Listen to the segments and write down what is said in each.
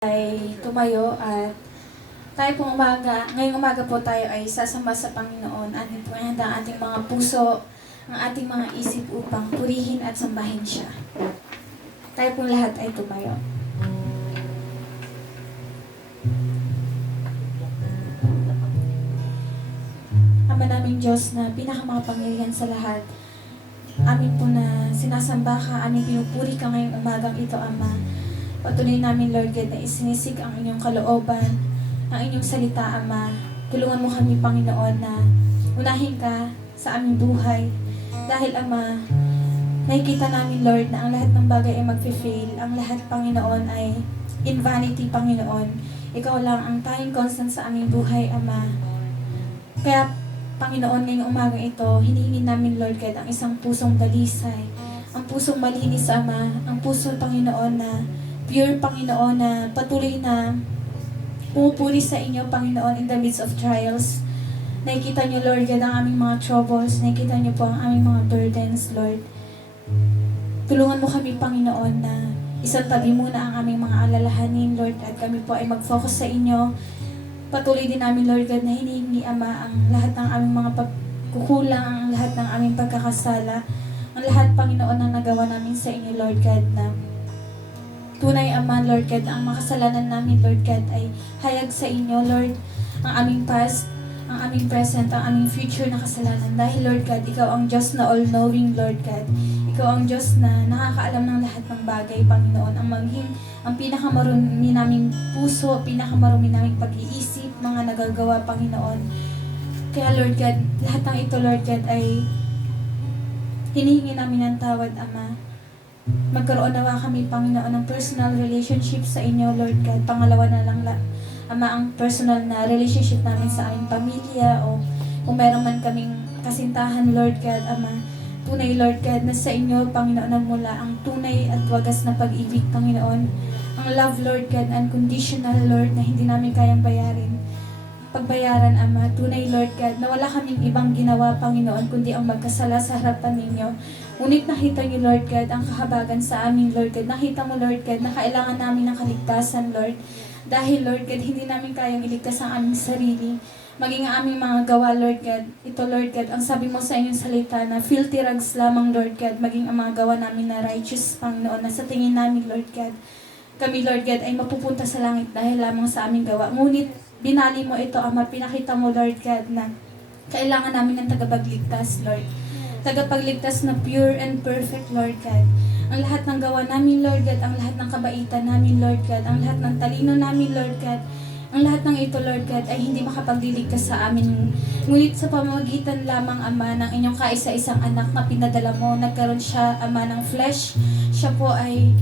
Ay tumayo at tayo pong ngayong umaga po tayo ay sasamba sa Panginoon. Atin po ihanda ang ating mga puso, ang ating mga isip upang purihin at sambahin siya. Tayo pong lahat ay tumayo. Ama naming Diyos na pinakamakapangyarihan sa lahat, amin po na sinasamba ka, amin pinupuri ka ngayong umagang ito, Ama. Patuloy namin, Lord God, na isinisig ang inyong kalooban, ang inyong salita, Ama. Tulungan mo kami, Panginoon, na unahin ka sa aming buhay. Dahil, Ama, nakikita namin, Lord, na ang lahat ng bagay ay mag-fail. Ang lahat, Panginoon, ay in vanity, Panginoon. Ikaw lang ang tayong constant sa aming buhay, Ama. Kaya, Panginoon, ngayong umaga ito, hinihingi namin, Lord God, ang isang pusong dalisay. Ang pusong malinis, Ama. Ang pusong, Panginoon, na pure, Panginoon, na patuloy na pumupuri sa inyo, Panginoon, in the midst of trials. Nakikita niyo, Lord God, ang aming mga troubles. Nakikita niyo po ang aming mga burdens, Lord. Tulungan mo kami, Panginoon, na isang tabi muna ang aming mga alalahanin, Lord, at kami po ay mag-focus sa inyo. Patuloy din namin, Lord God, na hinihingi, Ama, ang lahat ng aming mga pagkukulang, ang lahat ng aming pagkakasala, ang lahat, Panginoon, na nagawa namin sa inyo, Lord God, na tunay, Ama, Lord God, ang makasalanan namin, Lord God, ay hayag sa inyo, Lord. Ang aming past, ang aming present, ang aming future na kasalanan. Dahil, Lord God, ikaw ang Diyos na all-knowing, Lord God. Ikaw ang Diyos na nakakaalam ng lahat ng bagay, Panginoon. Ang pinakamarumi naming puso, pinakamarumi naming pag-iisip, mga nagagawa, Panginoon. Kaya, Lord God, lahat ng ito, Lord God, ay hinihingi namin ng tawad, Ama. Magkaroon nawa kami, Panginoon, ng personal relationship sa inyo, Lord God. Pangalawa na lang, Ama, ang personal na relationship namin sa aming pamilya o kung meron man kaming kasintahan, Lord God, Ama. Tunay, Lord God, na sa inyo, Panginoon, nagmula ang tunay at wagas na pag-ibig, Panginoon. Ang love, Lord God, unconditional, Lord, na hindi namin kayang pagbayaran, Ama. Tunay, Lord God, na wala kaming ibang ginawa, Panginoon, kundi ang magkasala sa harapan ninyo. Ngunit nakita niyo, Lord God, ang kahabagan sa amin, Lord God. Nakita mo, Lord God, na kailangan namin ng kaligtasan, Lord. Dahil, Lord God, hindi namin kayang iligtas ang aming sarili. Maging ang aming mga gawa, Lord God. Ito, Lord God, ang sabi mo sa inyong salita na filthy rags lamang, Lord God. Maging ang mga gawa namin na righteous, Panginoon, na sa tingin namin, Lord God, kami, Lord God, ay mapupunta sa langit dahil lamang sa aming gawa. Ngunit, binali mo ito, Ama. Pinakita mo, Lord God, na kailangan namin ng tagapagligtas, Lord. Tagapagligtas na pure and perfect, Lord God. Ang lahat ng gawa namin, Lord God, ang lahat ng kabaitan namin, Lord God, ang lahat ng talino namin, Lord God, ang lahat ng ito, Lord God, ay hindi makapagliligtas sa amin. Ngunit sa pamamagitan lamang, Ama, ng inyong kaisa-isang anak na pinadala mo, nagkaroon siya, Ama, ng flesh. Siya po ay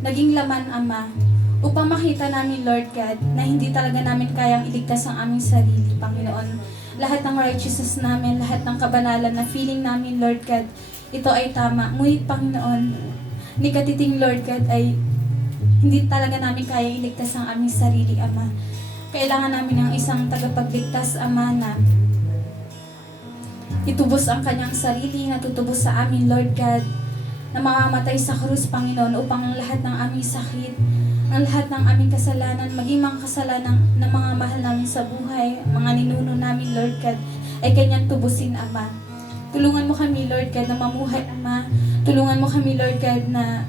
naging laman, Ama, upang makita namin, Lord God, na hindi talaga namin kayang iligtas ang aming sarili, Panginoon. Lahat ng righteousness namin, lahat ng kabanalan na feeling namin, Lord God, ito ay tama. Ngunit, Panginoon, ni katiting, Lord God, ay hindi talaga namin kaya iligtas ang aming sarili, Ama. Kailangan namin ng isang tagapagligtas, Ama, na itubos ang kanyang sarili, na tutubos sa amin, Lord God, na mamamatay sa krus, Panginoon, upang ang lahat ng aming sakit, ang lahat ng aming kasalanan, maging mga kasalanan ng mga mahal namin sa buhay, mga ninuno namin, Lord God, ay kanyang tubusin, Ama. Tulungan mo kami, Lord God, na mamuhay, Ama. Tulungan mo kami, Lord God, na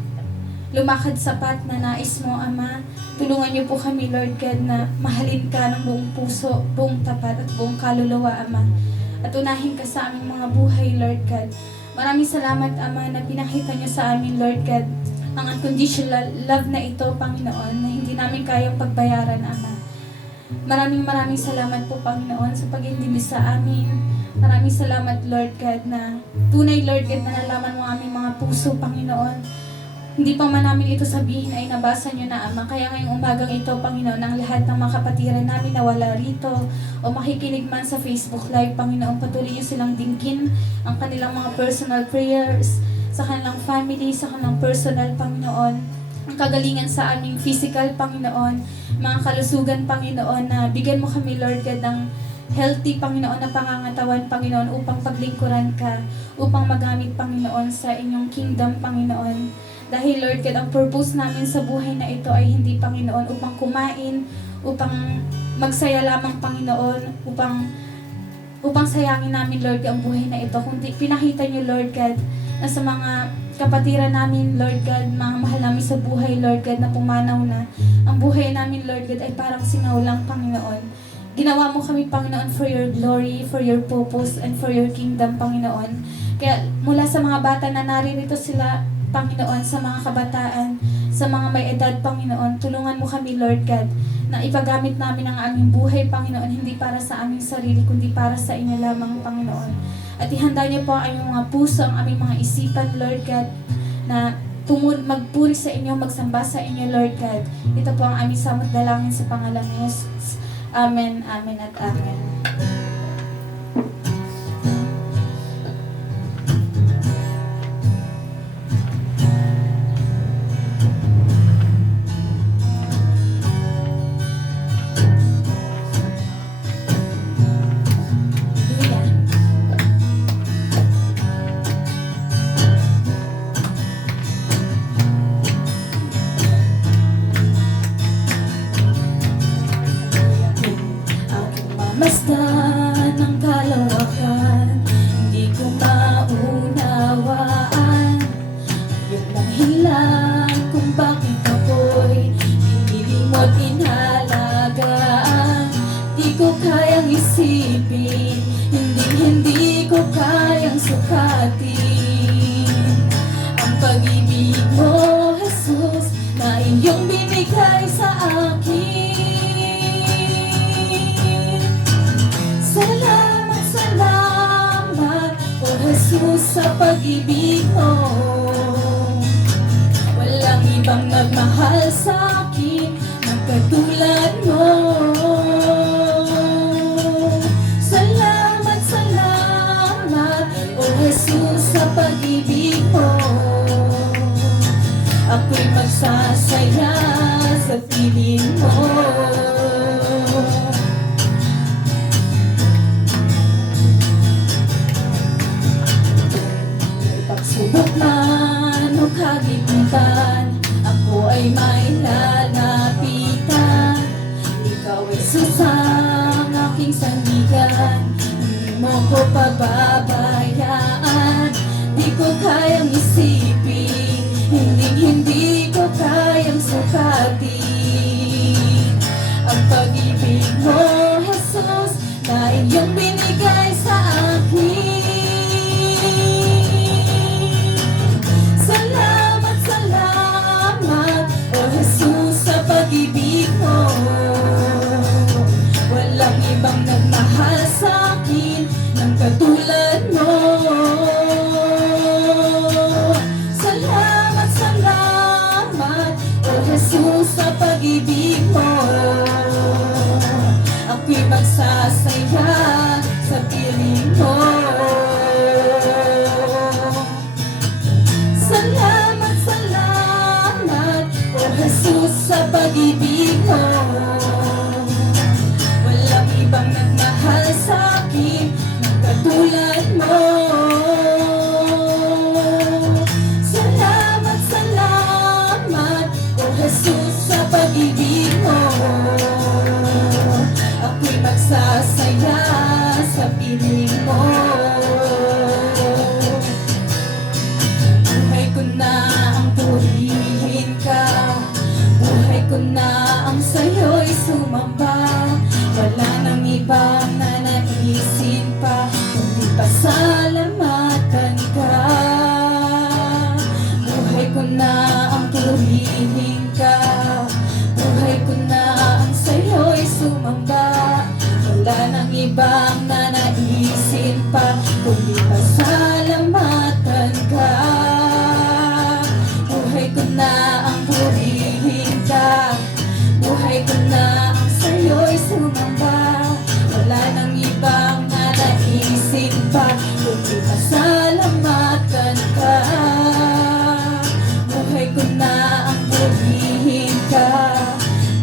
lumakad sa path na nais mo, Ama. Tulungan niyo po kami, Lord God, na mahalin ka ng buong puso, buong tapat at buong kaluluwa, Ama. At unahin ka sa aming mga buhay, Lord God. Maraming salamat, Ama, na pinakita niyo sa amin, Lord God, ang unconditional love na ito, Panginoon, na hindi namin kayang pagbayaran, Ama. Maraming salamat po, Panginoon, sa pag-intindi sa amin. Maraming salamat, Lord God, na tunay, Lord God, na nalaman mo aming mga puso, Panginoon. Hindi pa man namin ito sabihin ay nabasa niyo na, Ama. Kaya ngayong umagang ito, Panginoon, ang lahat ng mga kapatiran namin na wala rito o makikinig man sa Facebook Live, Panginoon, patuloy niyo silang dinggin ang kanilang mga personal prayers sa kanilang family, sa kanilang personal, Panginoon. Ang kagalingan sa aming physical, Panginoon. Mga kalusugan, Panginoon, na bigyan mo kami, Lord God, ng healthy, Panginoon, na pangangatawan, Panginoon, upang paglingkuran ka, upang magamit, Panginoon, sa inyong kingdom, Panginoon. Dahil Lord God, ang purpose namin sa buhay na ito ay hindi, Panginoon, upang kumain, upang magsaya lamang, Panginoon, upang sayangin namin, Lord, ang buhay na ito. Kundi pinakita niyo, Lord God, na sa mga kapatiran namin, Lord God, mga mahal namin sa buhay, Lord God, na pumanaw na, ang buhay namin, Lord God, ay parang singaw lang, Panginoon. Ginawa mo kami, Panginoon, for your glory, for your purpose, and for your kingdom, Panginoon. Kaya mula sa mga bata na naririto sila, Panginoon, sa mga kabataan, sa mga may edad, Panginoon, tulungan mo kami, Lord God, na ipagamit namin ang aming buhay, Panginoon, hindi para sa aming sarili, kundi para sa inyo lamang, Panginoon. At ihanda niyo po ang aming mga puso, ang aming mga isipan, Lord God, na magpuri sa inyo, magsamba sa inyo, Lord God. Ito po ang aming samot dalangin sa pangalan ni Jesus. Amen, amen, at amen. Masdan ang kalawakan, hindi ko maunawaan yung dahilan kung bakit ako'y pinilimot inhalagaan. Di ko kayang isipin, hindi ko kayang sukatin ang pag-ibig mo, Jesus, na iyong binigay sa akin. Salamat, salamat, O Jesus, sa pag-ibig mo. Walang ibang nagmahal sa akin ng katulad mo. Salamat, salamat, O Jesus, sa pag-ibig mo. Ako'y magsasaya sa piling mo. Subok man o kagipitan, ako ay may lalapitan. Ikaw ay susang aking sandigan, hindi mo ko pababayaan. Di ko kayang isipin, hindi ko kayang sukatin ang pag-ibig mo, Jesus, na iyong binigay sa akin. Salamat, salamat, O Jesus, sa pag-ibig mo. Walang ibang nagmahal sa akin ng katulad mo. Salamat, salamat, O Jesus, sa pag-ibig mo. Ako'y magsasaya sa piling mo. Salamat, salamat, O Jesus, sa pag-ibig mo. Walang ibang nagmahal sa akin ng katulad mo. Salamat, salamat, O Jesus, sa pag-ibig mo. Ako'y magsasaya sa piling mo. Buhay ko na ang purihin ka, buhay ko na ang sa'yo'y sumamba. Wala nang ibang nanaisin pa, kundi pasalamatan ka. Buhay ko na ang purihin ka, buhay ko na ang sa'yo'y sumamba. Wala nang ibang nanaisin pa, kundi pasalamatan ka. Buhay ko na ang purihin ka, buhay ko na ang sa'yo'y sumamba. Wala nang ibang nanaisin pa, kundi pasalamatan ka. Buhay ko na ang purihin ka,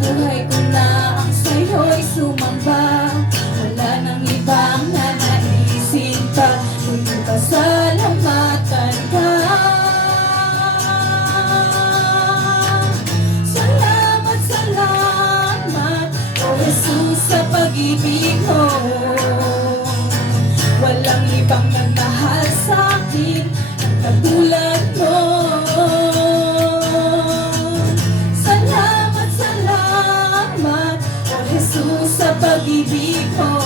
buhay ko na ang sa'yo'y sumamba. Wala nang ibang nanaisin pa, kundi pasalamatan ka. pag-ibig mo. Walang ibang nagmahal sa'kin ang katulad mo. Salamat, salamat, O Jesus, sa pag-ibig mo.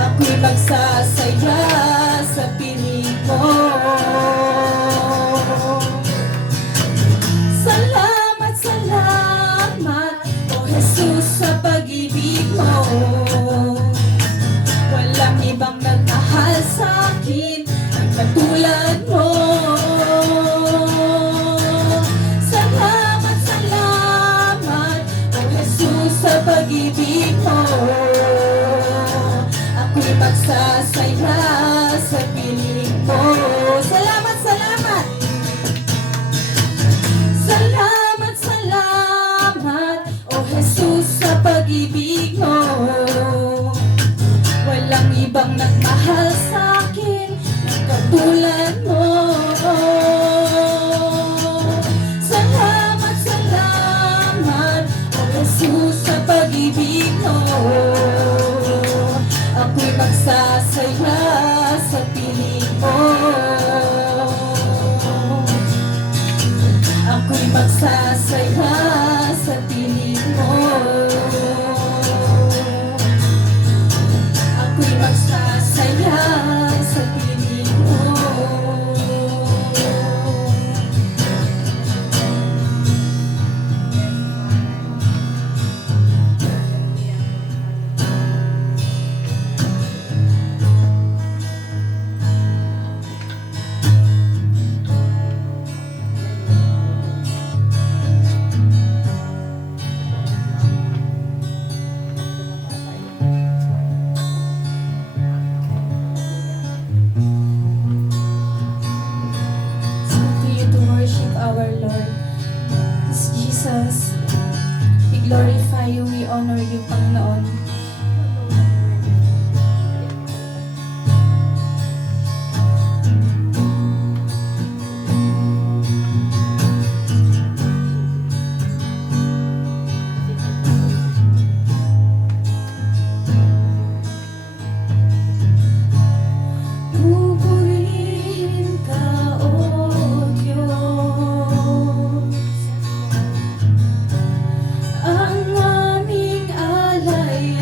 Ako'y magsasaya sa piling mo. Salamat, salamat, O Jesus, sa pag-ibig mo. Walang ibang nagmahal sa'kin ang katulad mo. Salamat, salamat, O Jesus, sa pag-ibig mo. Ako'y magsasaya sa piling mo. Salamat, salamat. Salamat, salamat, O Jesus, sa pag-ibig mo. Walang ibang nagmahal sa'kin ang katulad mo. Salamat, salamat, O Jesus, sa pag-ibig mo. Ako'y magsasaya sa piling mo. Ako'y magsasaya sa piling mo. Ako'y magsasaya sa piling mo. So to you to worship our Lord. Yes, Jesus, we glorify you, we honor you, Panginoon. Pupurihin ka, O Diyos, ang aming alay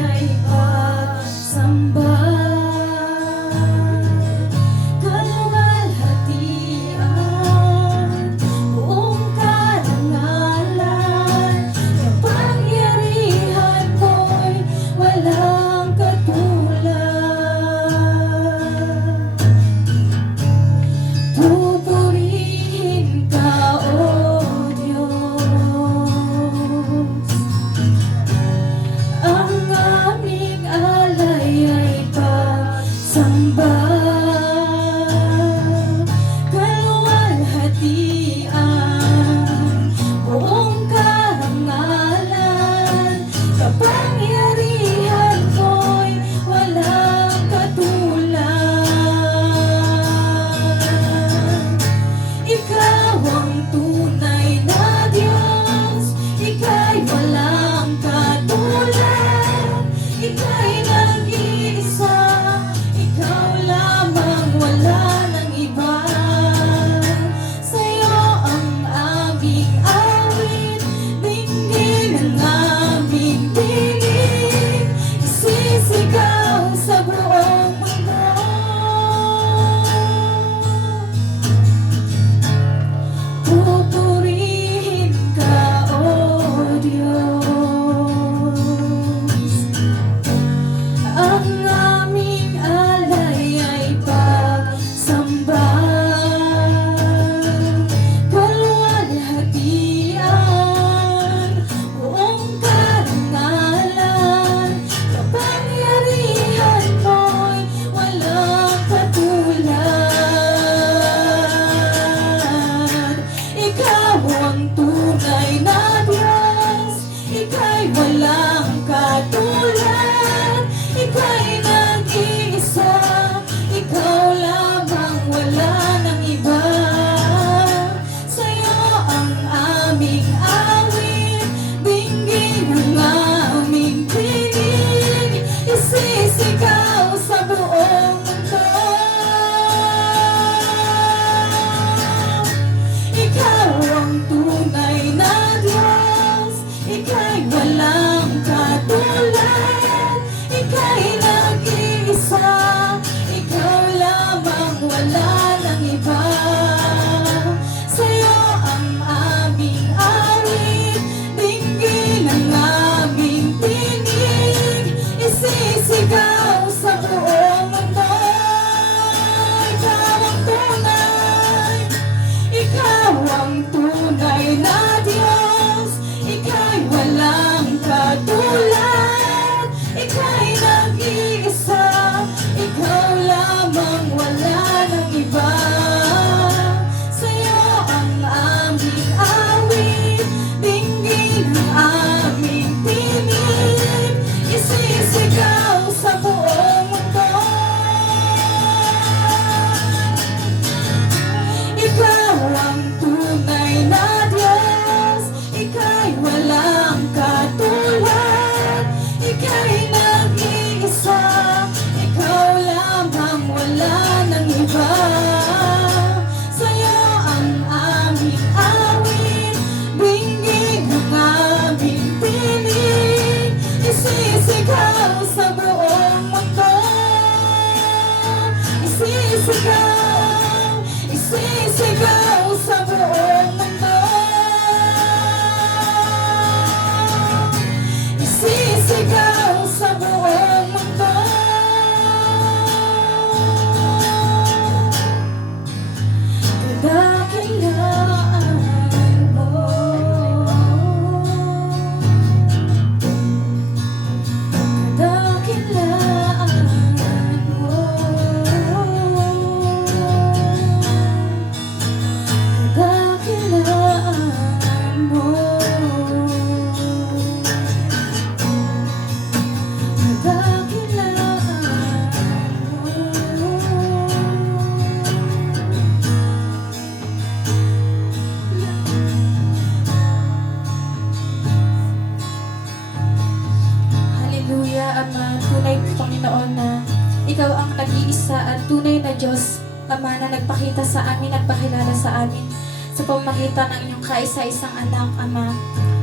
Panginoon, na Ikaw ang nag-iisa at tunay na Diyos, Ama, na nagpakita sa amin at pakilala sa amin sa pamamagitan ng inyong kaisa-isang anak, Ama.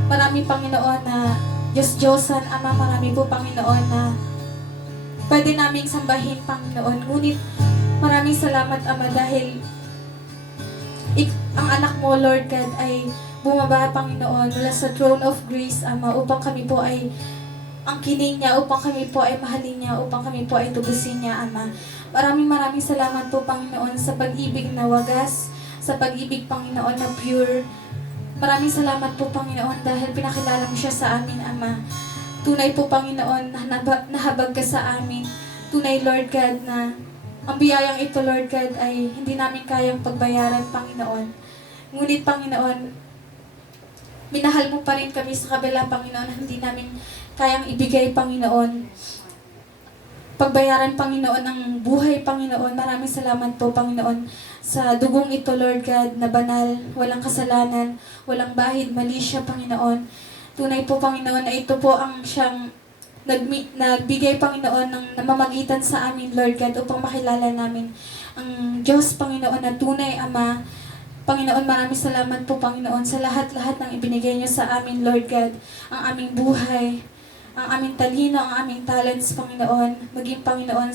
Marami, Panginoon, na Diyos-Diyosan, Ama. Marami po, Panginoon, na pwede naming sambahin, Panginoon. Ngunit maraming salamat, Ama, dahil ang anak mo, Lord God, ay bumaba, Panginoon, mula sa throne of grace, Ama, upang kami po ay angkinin niya, upang kami po ay mahalin niya, upang kami po ay tubusin niya, Ama. Maraming salamat po, Panginoon, sa pag-ibig na wagas, sa pag-ibig, Panginoon, na pure. Maraming salamat po, Panginoon, dahil pinakilala mo siya sa amin, Ama. Tunay po, Panginoon, na nahabag ka sa amin. Tunay, Lord God, na ang biyayang ito, Lord God, ay hindi namin kayang pagbayaran, Panginoon. Ngunit, Panginoon, minahal mo pa rin kami sa kabila, Panginoon, na hindi namin kayang ibigay, Panginoon. Pagbayaran, Panginoon, ang buhay, Panginoon. Maraming salamat po, Panginoon, sa dugong ito, Lord God, na banal, walang kasalanan, walang bahid, mali siya, Panginoon. Tunay po, Panginoon, na ito po ang siyang nagbigay, Panginoon, ng namamagitan sa amin, Lord God, upang makilala namin ang Diyos, Panginoon, na tunay, Ama. Panginoon, maraming salamat po, Panginoon, sa lahat-lahat ng ibinigay niyo sa amin, Lord God. Ang aming buhay, ang aming talino, ang aming talents, Panginoon. Maging, Panginoon,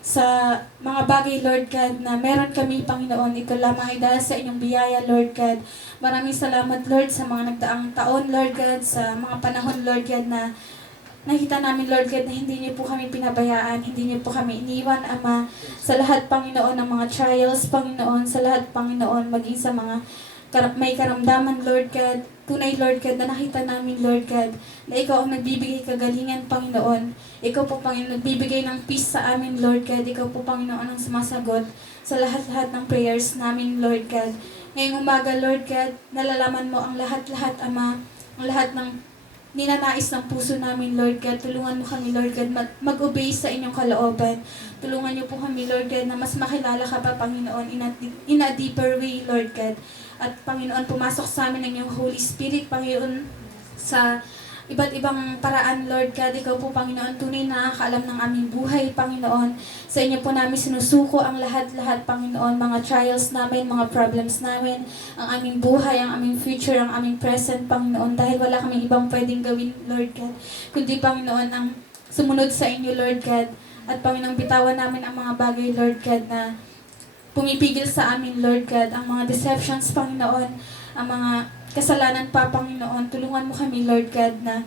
sa mga bagay, Lord God, na meron kami, Panginoon. Ito lamang ay dahil sa inyong biyaya, Lord God. Maraming salamat, Lord, sa mga nagdaang taon, Lord God, sa mga panahon, Lord God, na nakita namin, Lord God, na hindi niyo po kami pinabayaan, hindi niyo po kami iniwan, Ama. Sa lahat, Panginoon, ng mga trials, Panginoon, sa lahat, Panginoon, maging sa mga may karamdaman, Lord God. Tunay, Lord God, na nakita namin, Lord God, na Ikaw ang nagbibigay kagalingan, Panginoon. Ikaw po, Panginoon, nagbibigay ng peace sa amin, Lord God. Ikaw po, Panginoon, ang sumasagot sa lahat-lahat ng prayers namin, Lord God. Ngayong umaga, Lord God, nalalaman mo ang lahat-lahat, Ama, ang lahat ng ninanais ng puso namin, Lord God. Tulungan mo kami, Lord God, mag-obey sa inyong kalooban. Tulungan niyo po kami, Lord God, na mas makilala ka pa, Panginoon, in a deeper way, Lord God. At Panginoon, pumasok sa amin ng iyong Holy Spirit, Panginoon, sa iba't ibang paraan, Lord God. Ikaw po, Panginoon, tunay na nakakaalam ng aming buhay, Panginoon. Sa inyo po namin sinusuko ang lahat-lahat, Panginoon, mga trials namin, mga problems namin, ang aming buhay, ang aming future, ang aming present, Panginoon, dahil wala kaming ibang pwedeng gawin, Lord God, kundi, Panginoon, ang sumunod sa inyo, Lord God. At Panginoon, bitawan namin ang mga bagay, Lord God, na pumipigil sa amin, Lord God, ang mga deceptions, Panginoon, ang mga kasalanan pa, Panginoon. Tulungan mo kami, Lord God, na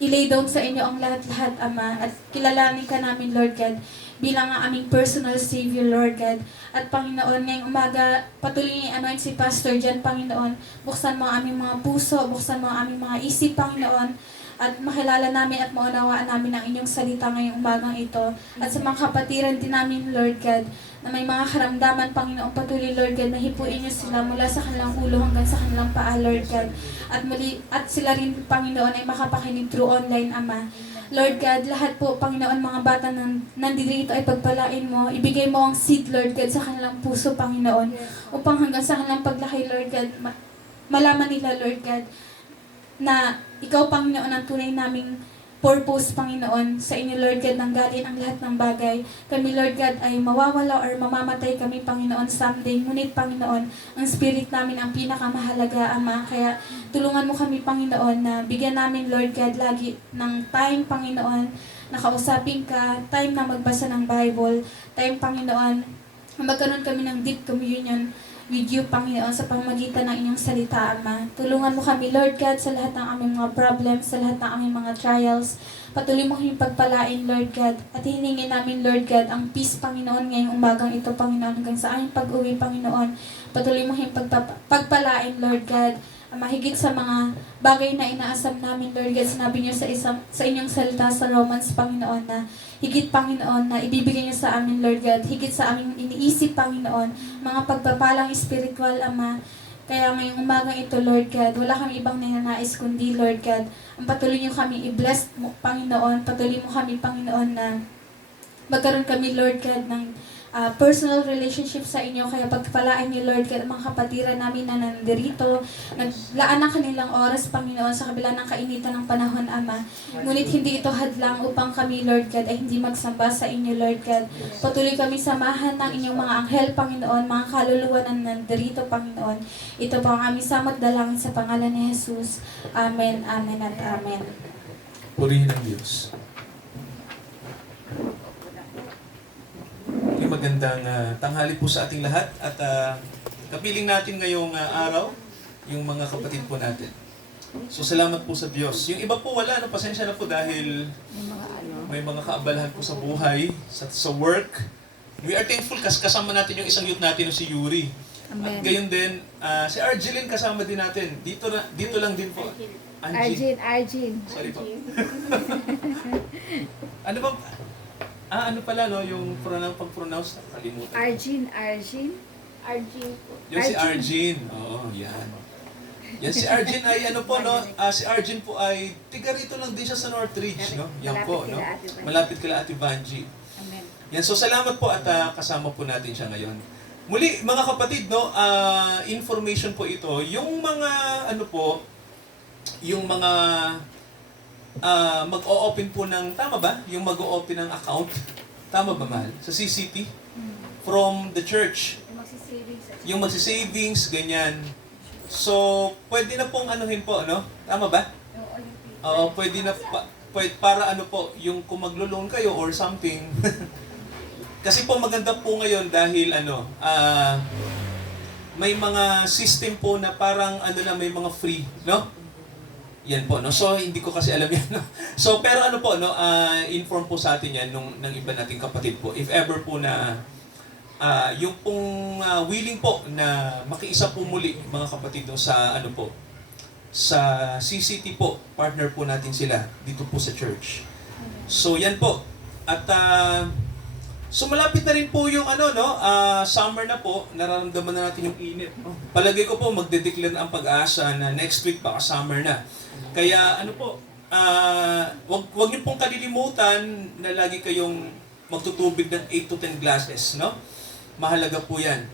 i-lay down sa inyo ang lahat-lahat, Ama, at kilalanin ka namin, Lord God, bilang ang aming personal Savior, Lord God. At Panginoon, ngayong umaga, patuloy niyo anoint si Pastor dyan, Panginoon. Buksan mo ang aming mga puso, buksan mo ang aming mga isip, Panginoon, at makilala namin at maunawaan namin ang inyong salita ngayong umagang ito. At sa mga kapatiran din namin, Lord God, na may mga karamdaman, Panginoon, patuloy, Lord God, na hipuin niyo sila mula sa kanilang ulo hanggang sa kanilang paa, Lord God. At sila rin, Panginoon, ay makapakinig through online, Ama. Lord God, lahat po, Panginoon, mga bata nandito ay pagpalain mo. Ibigay mo ang seed, Lord God, sa kanilang puso, Panginoon. Upang hanggang sa kanilang paglaki, Lord God, malaman nila, Lord God, na Ikaw, Panginoon, ang tunay naming purpose, Panginoon. Sa inyo, Lord God, nanggaling ang lahat ng bagay. Kami, Lord God, ay mawawala or mamamatay kami, Panginoon, someday. Ngunit, Panginoon, ang spirit namin ang pinakamahalaga, Ama. Kaya tulungan mo kami, Panginoon, na bigyan namin, Lord God, lagi ng time, Panginoon, na kausapin ka, time na magbasa ng Bible, time, Panginoon, na magkaroon kami ng deep communion with you, Panginoon, sa pamamagitan ng inyong salita, Ama. Tulungan mo kami, Lord God, sa lahat ng aming mga problems, sa lahat ng aming mga trials. Patuloy mo kami pagpalain, Lord God. At hiningi namin, Lord God, ang peace, Panginoon, ngayong umagang ito, Panginoon, hanggang sa aming pag-uwi, Panginoon. Patuloy mo kami pagpalain, Lord God. Mahigit sa mga bagay na inaasam namin, Lord God, sinabi niyo sa inyong salita sa Romans, Panginoon, na higit, Panginoon, na ibibigay niyo sa amin, Lord God, higit sa aming iniisip, Panginoon, mga pagpapalang espiritual, Ama. Kaya ngayong umagang ito, Lord God, wala kami ibang ninanais kundi, Lord God, ang patuloy niyo kami i-bless mo, Panginoon, patuloy mo kami, Panginoon, na magkaroon kami, Lord God, ng personal relationship sa inyo. Kaya pagpalaan niyo, Lord God, ang mga kapatiran namin na nandirito, naglaan ng kanilang oras, Panginoon, sa kabila ng kainitan ng panahon, Ama. Ngunit hindi ito hadlang upang kami, Lord God, ay hindi magsamba sa inyo, Lord God. Patuloy kami samahan ng inyong mga anghel, Panginoon, mga kaluluwa na nandirito, Panginoon. Ito po ang aming samot dalangin sa pangalan ni Jesus. Amen, amen, at amen. Purihin ang Diyos. Okay, magandang tanghali po sa ating lahat at kapiling natin ngayong araw yung mga kapatid po natin. So salamat po sa Diyos. Yung iba po wala, pasensya na po dahil may mga kaabalahan po sa buhay, sa work. We are thankful kasi kasama natin yung isang youth natin, si Yuri. Amen. At gayon din, si Arjeline kasama din natin. Dito lang din po. Arjin. Sorry po. Ano ba? Ano pala, no? Yung pag-pronounce, nakalimutan. Arjin po. Yung si Arjin. Oo, yan. Yan si Arjin ay ano po, no? Si Arjin po ay, tiga rito lang din siya sa Northridge, no? Yan po, no? Malapit kila Ate Vanji. Amen. Yan, so salamat po at kasama po natin siya ngayon. Muli, mga kapatid, no? Information po ito. Yung mga, ano po, yung mga mag-o-open po ng, tama ba? Yung mag-o-open ng account. Tama ba, mahal? Sa CCT? From the church. Yung magsisavings, ganyan. So, pwede na pong anuhin po, no? Tama ba? Oo, pwede na, para ano po, yung kung maglo-loan kayo or something. Kasi po maganda po ngayon dahil may mga system po na parang may mga free, no? Yan po, no? So, hindi ko kasi alam yan, no? So, pero ano po, no? Inform po sa atin yan ng iba nating kapatid po. If ever po na yung pong willing po na makiisa po muli, mga kapatid, no? Sa ano po, sa CCT po, partner po natin sila dito po sa church. So, yan po. At so malapit na rin po yung summer na po, nararamdaman na natin yung init. Palagay ko po magde-declare na ang pag-asa na next week baka summer na. Kaya wag niyo pong kalilimutan na lagi kayong magtutubig ng 8 to 10 glasses, no? Mahalaga po 'yan.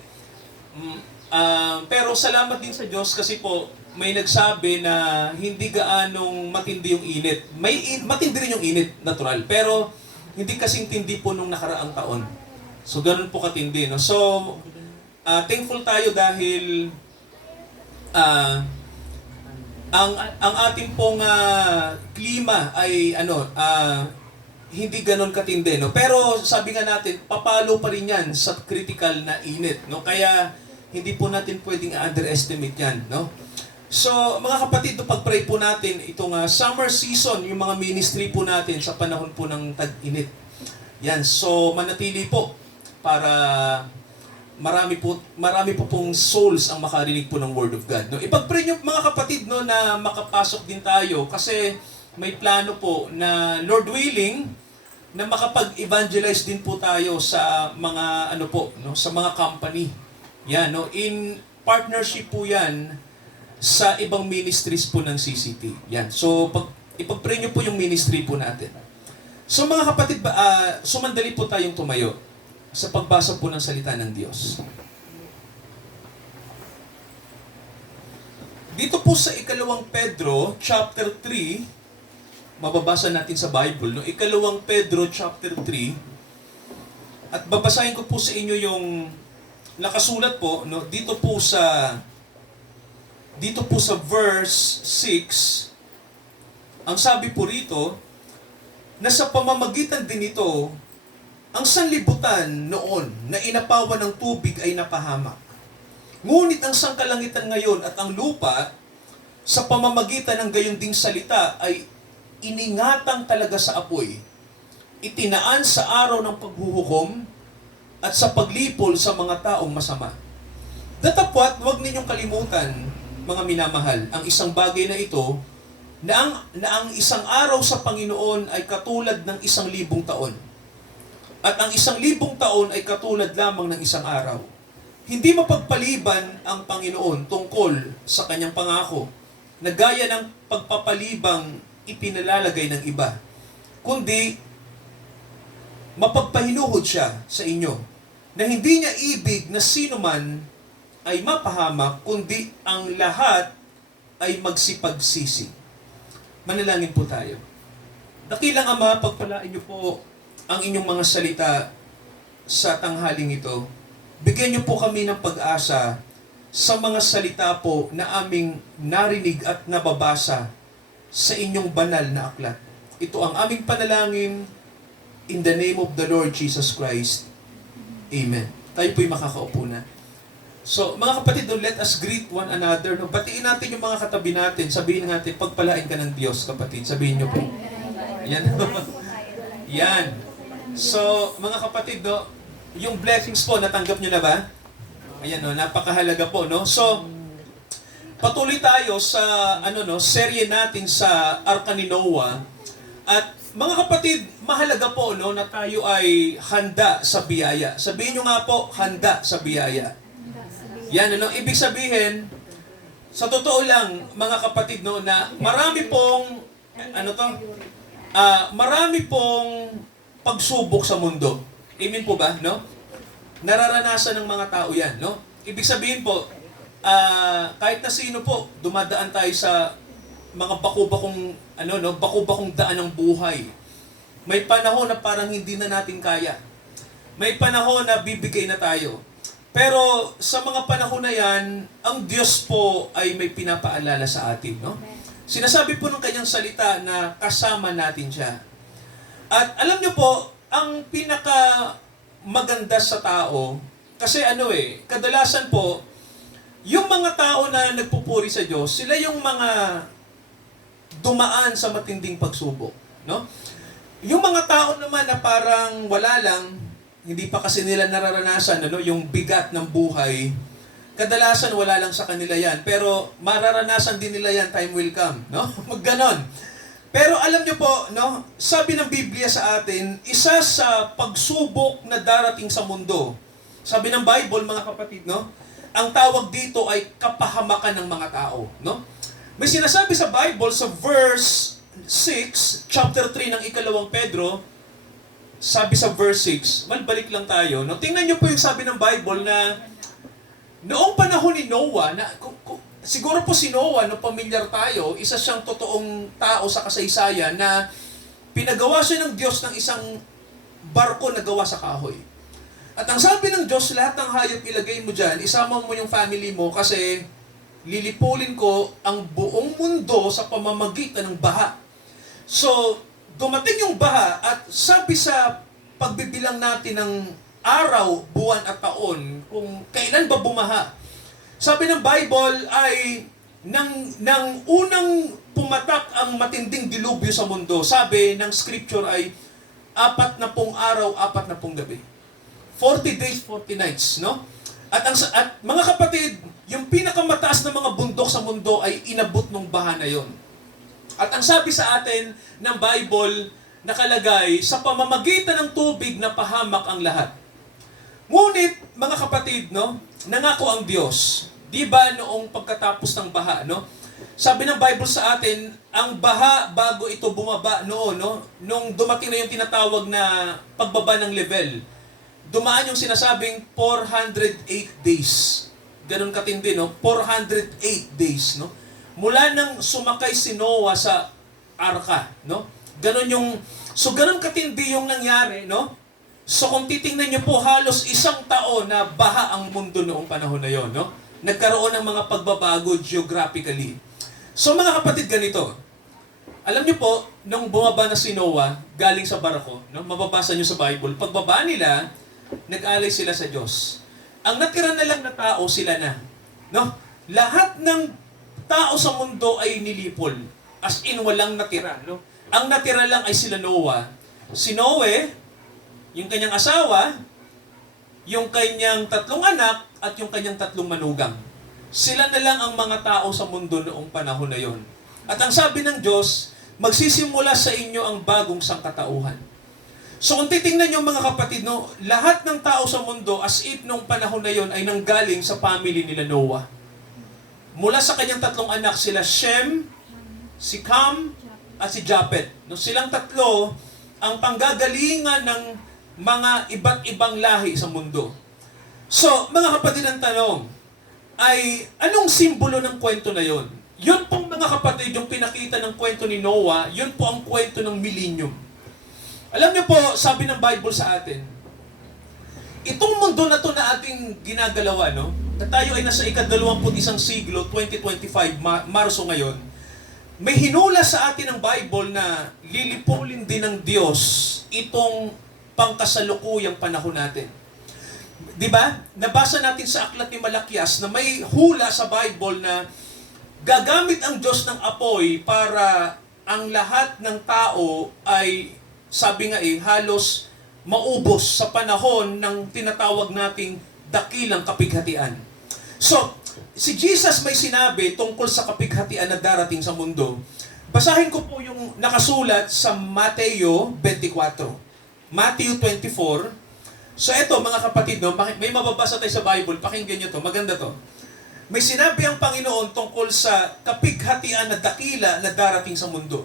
Pero salamat din sa Diyos kasi po may nagsabi na hindi gaanong matindi yung init. Matindi rin yung init, natural. Pero hindi kasing tindi po nung nakaraang taon. So, ganun po katindi, no? So, thankful tayo dahil ang ating pong klima ay hindi ganun katindi, no? Pero sabi nga natin, papalo pa rin yan sa critical na init, no? Kaya hindi po natin pwedeng underestimate yan, no? So, mga kapatid, pag-pray po natin itong summer season, yung mga ministry po natin sa panahon po ng tag-init. Yan, so manatili po para marami po pong souls ang makarinig po ng Word of God. No? Ipag-pray nyo mga kapatid, no, na makapasok din tayo kasi may plano po na Lord willing na makapag-evangelize din po tayo sa mga sa mga company. Yan, no, in partnership po 'yan sa ibang ministries po ng CCT. Yan. So, ipag-pray nyo po yung ministry po natin. So, mga kapatid, sumandali po tayong tumayo sa pagbasa po ng salita ng Diyos. Dito po sa ikalawang Pedro, chapter 3, mababasa natin sa Bible, no? Ikalawang Pedro, chapter 3, at babasahin ko po sa inyo yung nakasulat po, no? Dito po sa verse 6, ang sabi po rito, na sa pamamagitan din ito, ang sanlibutan noon na inapawan ng tubig ay napahamak. Ngunit ang sangkalangitan ngayon at ang lupa, sa pamamagitan ng gayon ding salita, ay iningatang talaga sa apoy, itinaan sa araw ng paghuhukom, at sa paglipol sa mga taong masama. Datapwat, huwag ninyong kalimutan, mga minamahal, ang isang bagay na ito, na ang isang araw sa Panginoon ay katulad ng 1,000 taon. At ang 1,000 taon ay katulad lamang ng isang araw. Hindi mapagpaliban ang Panginoon tungkol sa kanyang pangako, na gaya ng pagpapalibang ipinalalagay ng iba, kundi mapagpahinuhod siya sa inyo, na hindi niya ibig na sino man ay mapahamak, kundi ang lahat ay magsipagsisi. Manalangin po tayo. Dakilang Ama, pagpalain niyo po ang inyong mga salita sa tanghaling ito. Bigyan niyo po kami ng pag-asa sa mga salita po na aming narinig at nababasa sa inyong banal na aklat. Ito ang aming panalangin in the name of the Lord Jesus Christ. Amen. Tayo po'y makakaupo na. So, mga kapatid, let us greet one another. No? Batiin natin yung mga katabi natin. Sabihin natin, pagpalain ka ng Diyos, kapatid. Sabihin niyo po. Yan. Yan. So, mga kapatid, no, yung blessings po, natanggap niyo na ba? Ayan, no, napakahalaga po, no? So, patuloy tayo sa, serye natin sa Arka ni Noah. At, mga kapatid, mahalaga po, no, na tayo ay handa sa biyaya. Sabihin niyo nga po, handa sa biyaya. Yan, ibig sabihin, sa totoo lang, mga kapatid, no, na marami pong, marami pong pagsubok sa mundo. Amen po ba, no? Nararanasan ng mga tao yan, no? Ibig sabihin po, kahit na sino po, dumadaan tayo sa mga bakubakong daan ng buhay. May panahon na parang hindi na natin kaya. May panahon na bibigay na tayo. Pero sa mga panahon na yan, ang Diyos po ay may pinapaalala sa atin, no? Sinasabi po ng kanyang salita na kasama natin siya. At alam niyo po, ang pinaka maganda sa tao, kasi kadalasan po, yung mga tao na nagpupuri sa Diyos, sila yung mga dumaan sa matinding pagsubok, no? Yung mga tao naman na parang wala lang, hindi pa kasi nila nararanasan yung bigat ng buhay, kadalasan wala lang sa kanila yan. Pero mararanasan din nila yan, time will come, no? Magganon. Pero alam niyo po, no, sabi ng Biblia sa atin, isa sa pagsubok na darating sa mundo. Sabi ng Bible, mga kapatid, no, ang tawag dito ay kapahamakan ng mga tao, no? May sinasabi sa Bible sa verse 6, chapter 3 ng 2 Pedro, sabi sa verse 6, malbalik lang tayo, no? Tingnan niyo po yung sabi ng Bible na noong panahon ni Noah, siguro po si Noah, no, pamilyar tayo, isa siyang totoong tao sa kasaysayan na pinagawa siya ng Diyos ng isang barko na gawa sa kahoy. At ang sabi ng Diyos, lahat ng hayop ilagay mo dyan, isama mo yung family mo kasi lilipulin ko ang buong mundo sa pamamagitan ng baha. So, dumating yung baha at sabi sa pagbibilang natin ng araw, buwan at taon, kung kailan ba bumaha. Sabi ng Bible ay nang unang pumatak ang matinding dilubyo sa mundo, sabi ng scripture ay 40 araw, 40 gabi. 40 days, 40 nights, no? At mga kapatid, yung pinakamataas na mga bundok sa mundo ay inabot ng baha na yon. At ang sabi sa atin ng Bible, nakalagay, sa pamamagitan ng tubig na pahamak ang lahat. Ngunit, mga kapatid, no, nangako ang Diyos. Di ba noong pagkatapos ng baha, no? Sabi ng Bible sa atin, ang baha bago ito bumaba noon, no? Nung dumating na yung tinatawag na pagbaba ng level, dumaan yung sinasabing 408 days. Ganun katindi, no? 408 days, no? Mula nang sumakay si Noah sa arka, no? Ganun katindi yung nangyari, no? So kung titingnan niyo po, halos isang taon na baha ang mundo noong panahon na yon, no? Nagkaroon ng mga pagbabago geographically. So mga kapatid, ganito. Alam niyo po, nung bumaba na si Noah, galing sa barko, no? Mababasa niyo sa Bible, pagbaba nila, nag-alay sila sa Diyos. Ang natira na lang na tao, sila na. No? Lahat ng tao sa mundo ay nilipol. As in, walang natira. No? Ang natira lang ay sila Noah. Si Noe, yung kanyang asawa, yung kanyang 3 anak, at yung kanyang 3 manugang. Sila na lang ang mga tao sa mundo noong panahon na yon. At ang sabi ng Diyos, magsisimula sa inyo ang bagong sangkatauhan. So kung titingnan nyo mga kapatid, no, lahat ng tao sa mundo, as if nung panahon na yon ay nanggaling sa family nila Noah. Mula sa kanyang 3 anak, sila Shem, si Cam, at si Japhet. No, silang 3 ang panggagalingan ng mga iba't ibang lahi sa mundo. So, mga kapatid, ang tanong ay, anong simbolo ng kwento na yon? Yun pong mga kapatid, yung pinakita ng kwento ni Noah, yun po ang kwento ng millennium. Alam niyo po, sabi ng Bible sa atin, itong mundo na to na ating ginagalawa, no? Na tayo ay nasa ika-21 siglo, 2025, Marso ngayon, may hinula sa atin ng Bible na lilipulin din ng Diyos itong pangkasalukuyang panahon natin. Di ba? Nabasa natin sa aklat ni Malakias na may hula sa Bible na gagamit ang Diyos ng apoy para ang lahat ng tao ay, sabi nga halos maubos sa panahon ng tinatawag nating dakilang kapighatian. So, si Jesus may sinabi tungkol sa kapighatian na darating sa mundo. Basahin ko po yung nakasulat sa Mateo 24. Matthew 24. So eto mga kapatid, no, may mababasa tayo sa Bible, pakinggan nyo to, maganda to. May sinabi ang Panginoon tungkol sa kapighatian na dakila na darating sa mundo.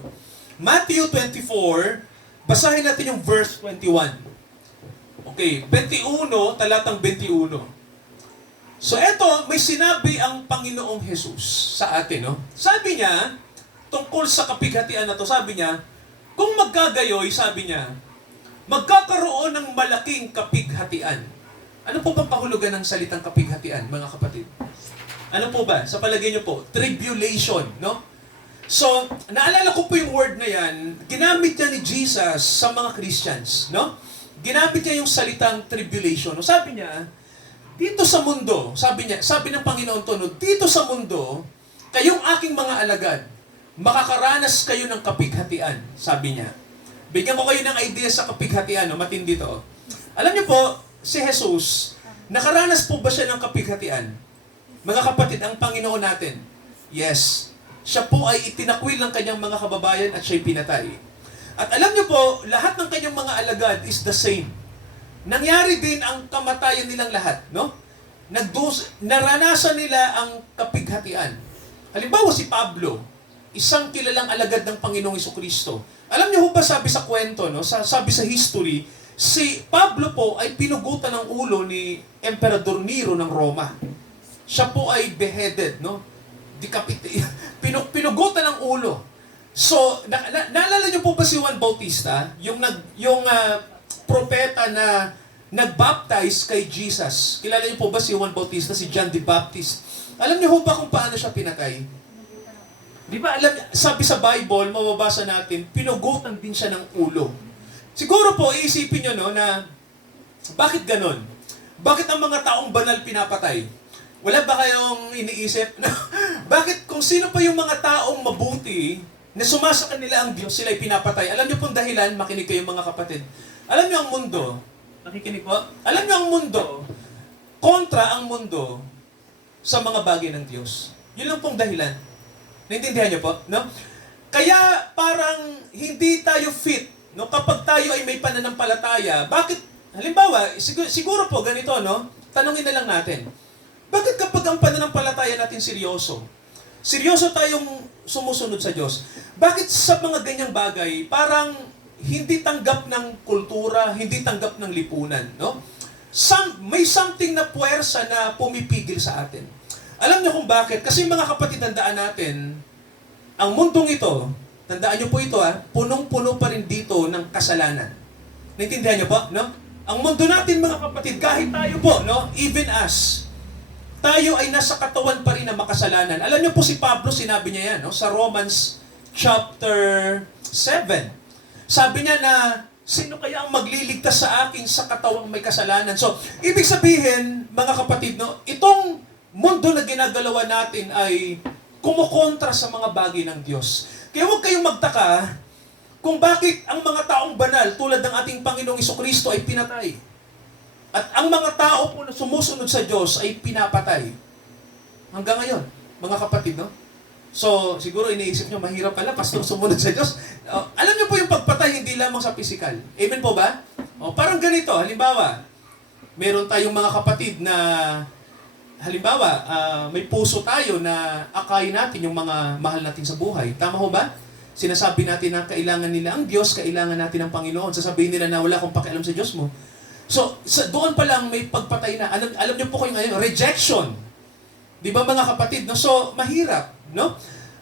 Matthew 24, basahin natin yung verse 21. Okay, 21, talatang 21. So eto, may sinabi ang Panginoong Jesus sa atin, no? Sabi niya, tungkol sa kapighatian na to, sabi niya, kung magkagayoy, sabi niya, magkakaroon ng malaking kapighatian. Ano po bang kahulugan ng salitang kapighatian, mga kapatid? Ano po ba? Sa palagay niyo po, tribulation, no? So, naalala ko po yung word na yan, ginamit niya ni Jesus sa mga Christians, no? Ginamit niya yung salitang tribulation. No? Sabi niya, dito sa mundo, sabi ng Panginoon to, no, dito sa mundo, kayong aking mga alagad, makakaranas kayo ng kapighatian, sabi niya. Bigyan ko kayo ng idea sa kapighatian, no? Matindi to. Alam niyo po, si Jesus, nakaranas po ba siya ng kapighatian? Mga kapatid, ang Panginoon natin, yes, siya po ay itinakwil ng kanyang mga kababayan at siya'y pinatay. At alam niyo po, lahat ng kanyang mga alagad is the same. Nangyari din ang kamatayan nilang lahat, no? Naranasan nila ang kapighatian. Halimbawa si Pablo, isang kilalang alagad ng Panginoong Jesucristo. Alam niyo ba sabi sa kwento, no? Sabi sa history, si Pablo po ay pinugutan ng ulo ni Emperador Nero ng Roma. Siya po ay beheaded, no? Pinugutan ng ulo. So, naalala niyo po ba si Juan Bautista? Yung propeta na nagbaptize kay Jesus. Kilala niyo po ba si Juan Bautista, si John the Baptist? Alam niyo ba kung paano siya pinatay? Di ba, sabi sa Bible, mababasa natin, pinugutan din siya ng ulo. Siguro po, iisipin nyo, no, na bakit ganon? Bakit ang mga taong banal pinapatay? Wala ba kayong iniisip? Bakit kung sino pa yung mga taong mabuti na sumasa kanila ang Diyos, sila ay pinapatay? Alam niyo pong dahilan, makinig kayo mga kapatid. Alam niyo ang mundo, nakikinig po? Alam niyo ang mundo, kontra ang mundo sa mga bagay ng Diyos. Yun lang pong dahilan. Naintindihan niyo po? No? Kaya parang hindi tayo fit, no? Kapag tayo ay may pananampalataya, bakit, halimbawa, siguro po ganito, no? Tanungin na lang natin, bakit kapag ang pananampalataya natin seryoso tayong sumusunod sa Diyos, bakit sa mga ganyang bagay, parang hindi tanggap ng kultura, hindi tanggap ng lipunan, no? May something na puwersa na pumipigil sa atin. Alam niyo kung bakit? Kasi mga kapatid, tandaan natin, ang mundong ito, tandaan niyo po ito punong-puno pa rin dito ng kasalanan. Naintindihan niyo po? No? Ang mundo natin mga kapatid, kahit tayo po, no? Even us, tayo ay nasa katawan pa rin ng makasalanan. Alam niyo po si Pablo, sinabi niya yan, no? Sa Romans chapter 7. Sabi niya na, sino kaya ang magliligtas sa akin sa katawang may kasalanan? So, ibig sabihin, mga kapatid, no? Itong mundo na ginagalawan natin ay kumukontra sa mga bagay ng Diyos. Kaya huwag kayong magtaka kung bakit ang mga taong banal tulad ng ating Panginoong Jesucristo ay pinatay. At ang mga tao po na sumusunod sa Diyos ay pinapatay. Hanggang ngayon, mga kapatid, no? So, siguro iniisip nyo, mahirap pala, pastor sumunod sa Diyos. Alam nyo po yung pagpatay, hindi lamang sa physical. Amen po ba? Parang ganito, halimbawa, meron tayong mga kapatid na halimbawa, may puso tayo na akayin natin yung mga mahal natin sa buhay. Tama ho ba? Sinasabi natin na kailangan nila ang Diyos, kailangan natin ang Panginoon. Sasabihin nila na wala akong pakialam sa Diyos mo. So, doon pa lang may pagpatay na. Alam niyo po kung ano, rejection. Di ba mga kapatid? No? So, mahirap. No?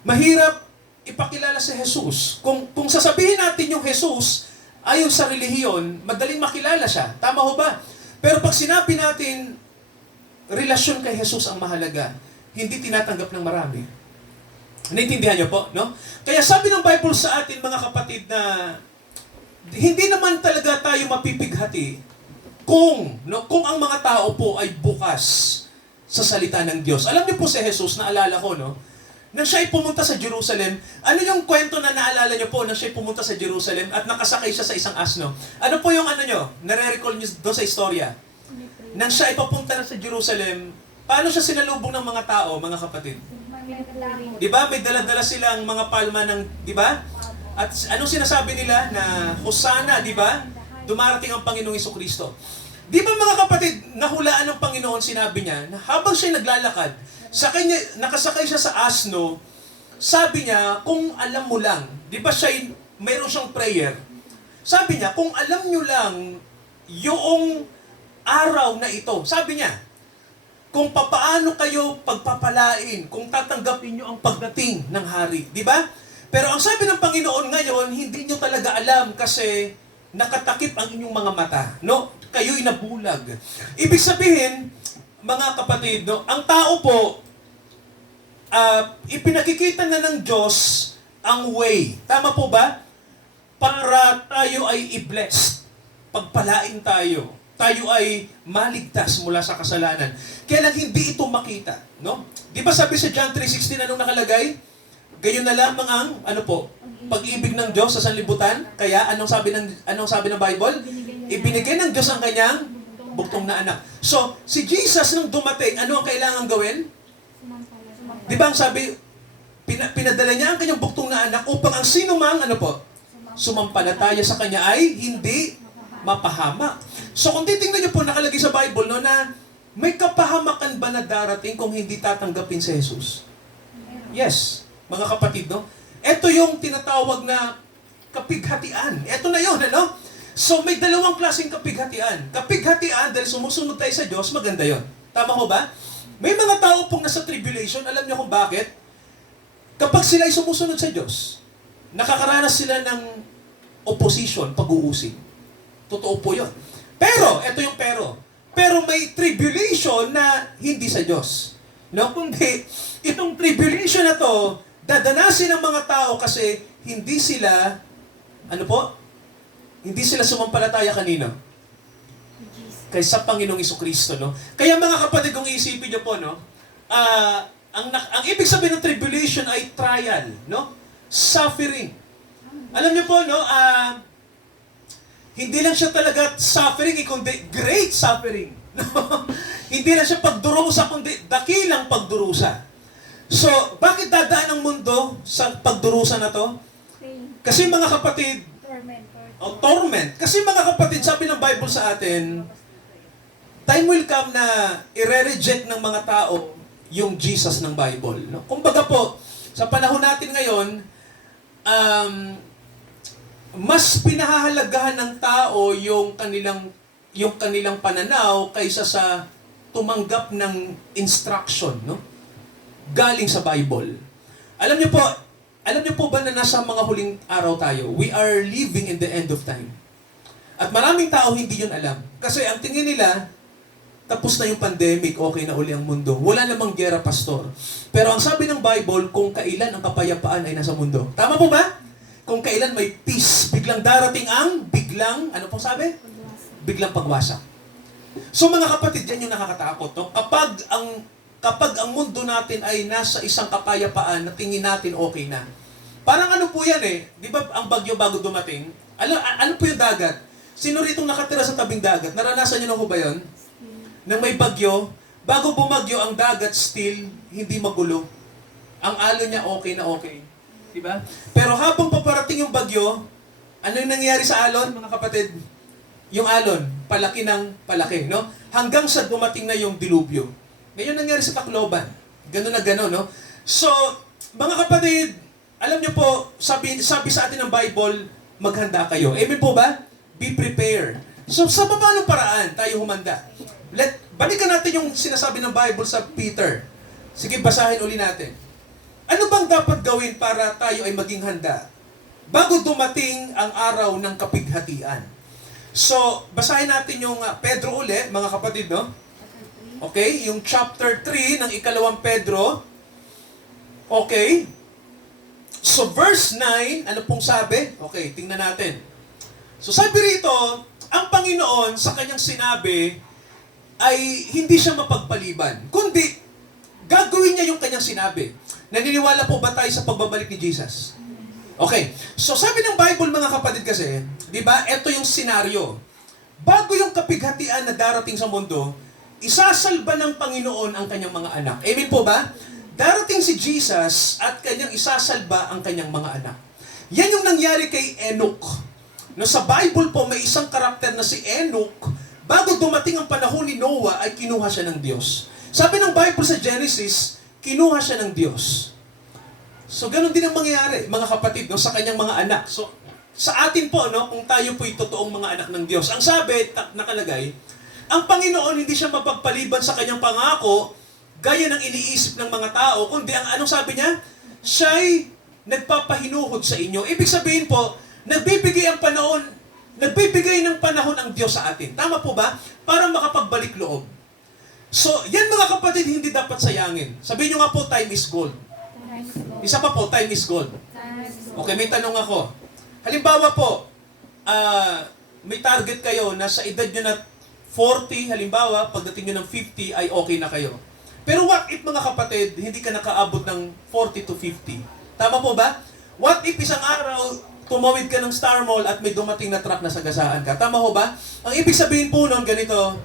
Mahirap ipakilala si Jesus. Kung sasabihin natin yung Jesus, ayon sa relihiyon, madaling makilala siya. Tama ho ba? Pero pag sinabi natin, relasyon kay Jesus ang mahalaga, hindi tinatanggap ng marami. Naintindihan niyo po, no? Kaya sabi ng Bible sa atin, mga kapatid, na hindi naman talaga tayo mapipighati kung ang mga tao po ay bukas sa salita ng Diyos. Alam niyo po si Jesus, naalala ko, no? Nang siya ay pumunta sa Jerusalem, ano yung kwento na naalala niyo po nang siya ay pumunta sa Jerusalem at nakasakay siya sa isang asno? Ano po yung ano niyo, nare-recall niyo doon sa istorya? Nang siya ay papunta na sa Jerusalem, paano siya sinalubong ng mga tao, mga kapatid? Di ba? May dala-dala silang mga palma ng, di ba? At anong sinasabi nila? Na Hosana, di ba? Dumarating ang Panginoong Jesucristo. Di ba mga kapatid, nahulaan ng Panginoon, sinabi niya, na habang siya naglalakad, nakasakay siya sa asno, sabi niya, kung alam mo lang, di ba siya, mayroon siyang prayer. Sabi niya, kung alam niyo lang, yung araw na ito, sabi niya, kung papaano kayo pagpapalain, kung tatanggapin niyo ang pagdating ng hari. Di ba? Pero ang sabi ng Panginoon ngayon, hindi niyo talaga alam kasi nakatakip ang inyong mga mata. No? Kayo'y nabulag. Ibig sabihin, mga kapatid, no, ang tao po, ipinakikita na ng Diyos ang way. Tama po ba? Para tayo ay i-blessed. Pagpalain tayo. Tayo ay maligtas mula sa kasalanan. Kaya lang hindi ito makita. No? Di ba sabi sa John 3:16 anong nakalagay? Gayon na lamang ang, ano po, pag-ibig ng Diyos sa sanlibutan. Kaya anong sabi ng Bible? Ibinigay ng Diyos ang kanyang buktong na anak. So, si Jesus nung dumating, ano ang kailangan gawin? Di ba ang sabi, pinadala niya ang kanyang buktong na anak upang ang sino mang, ano po, sumampalataya sa kanya ay hindi mapahamak. So, kung titingnan niyo po, nakalagay sa Bible, no, na may kapahamakan ba na darating kung hindi tatanggapin si Jesus? Yes, mga kapatid, no? Ito yung tinatawag na kapighatian. Ito na yun, ano? So, may dalawang klaseng kapighatian. Kapighatian, dahil sumusunod tayo sa Diyos, maganda yon. Tama ko ba? May mga tao pong nasa tribulation, alam niyo kung bakit? Kapag sila ay sumusunod sa Diyos, nakakaranas sila ng opposition, pag-uusig. Totoo po yun. Pero, ito yung pero. Pero may tribulation na hindi sa Diyos. No? Kundi, itong tribulation na to, dadanasin ng mga tao kasi hindi sila, ano po? Hindi sila sumampalataya kanino? Kaysa Panginoong Jesucristo, no? Kaya mga kapatid, kung iisipin niyo po, no? Ang ibig sabihin ng tribulation ay trial, no? Suffering. Alam niyo po, no? Hindi lang siya talaga suffering, kundi great suffering. No? Hindi lang siya pagdurusa, kundi dakilang pagdurusa. So, bakit dadaan ang mundo sa pagdurusa na to? Kasi mga kapatid, torment. Kasi mga kapatid, sabi ng Bible sa atin, time will come na i-reject ng mga tao yung Jesus ng Bible. No? Kumbaga po, sa panahon natin ngayon, mas pinahahalagahan ng tao yung kanilang pananaw kaysa sa tumanggap ng instruction, no? Galing sa Bible. Alam niyo po ba na nasa mga huling araw tayo? We are living in the end of time. At maraming tao hindi yun alam. Kasi ang tingin nila, tapos na yung pandemic, okay na uli ang mundo. Wala namang gera, pastor. Pero ang sabi ng Bible, kung kailan ang kapayapaan ay nasa mundo. Tama po ba? Kung kailan may peace, biglang darating ang ano pong sabi? Biglang pagwasak. So mga kapatid, yan yung nakakatakot. No? Kapag ang mundo natin ay nasa isang kapayapaan na tingin natin okay na. Parang ano po yan eh. Di ba ang bagyo bago dumating? Ano po yung dagat? Sino rito nakatira sa tabing dagat? Naranasan niyo na po ba yun? Nang may bagyo, bago bumagyo ang dagat still hindi magulo. Ang alon niya okay na okay. Diba? Pero habang paparating yung bagyo, ano yung nangyayari sa alon, mga kapatid? Yung alon, palaki ng palaki, no? Hanggang sa dumating na yung dilubyo. Ngayon nangyari sa Tacloban. Ganun na gano'n, no? So, mga kapatid, alam niyo po, sabi sa atin ng Bible, maghanda kayo. Amen po ba? Be prepared. So, sa paanong paraan tayo humanda? Balikan natin yung sinasabi ng Bible sa Peter. Sige, basahin uli natin. Ano bang dapat gawin para tayo ay maging handa bago dumating ang araw ng kapighatian? So, basahin natin yung Pedro uli, mga kapatid, no? Okay, yung chapter 3 ng ikalawang Pedro. Okay. So, verse 9, ano pong sabi? Okay, tingnan natin. So, sabi rito, ang Panginoon sa kanyang sinabi ay hindi siya mapagpaliban, kundi gagawin niya yung kanyang sinabi. Naniniwala po ba tayo sa pagbabalik ni Jesus? Okay. So, sabi ng Bible, mga kapatid kasi, di ba, ito yung senaryo. Bago yung kapighatian na darating sa mundo, isasalba ng Panginoon ang kanyang mga anak. Amen po ba? Darating si Jesus at kanyang isasalba ang kanyang mga anak. Yan yung nangyari kay Enoch. No, sa Bible po, may isang karakter na si Enoch, bago dumating ang panahon ni Noah, ay kinuha siya ng Diyos. Sabi ng Bible sa Genesis, kinuha siya ng Diyos. So, ganun din ang mangyayari, mga kapatid, no, sa kanyang mga anak. So, sa atin po, no, kung tayo po'y totoong mga anak ng Diyos, ang sabi, nakalagay, ang Panginoon hindi siya mapagpaliban sa kanyang pangako, gaya ng iniisip ng mga tao, kundi ang anong sabi niya? Siya'y nagpapahinuhod sa inyo. Ibig sabihin po, nagbibigay ng panahon ang Diyos sa atin. Tama po ba? Para makapagbalik loob. So, yan mga kapatid, hindi dapat sayangin. Sabihin nyo nga po, time is gold. Isa pa po, time is gold. Okay, may tanong ako. Halimbawa po, may target kayo na sa edad nyo na 40, halimbawa, pagdating nyo ng 50, ay okay na kayo. Pero what if mga kapatid, hindi ka nakaabot ng 40 to 50? Tama po ba? What if isang araw, tumawid ka ng Star Mall at may dumating na truck na sagasaan ka? Tama ho ba? Ang ibig sabihin po nun, ganito,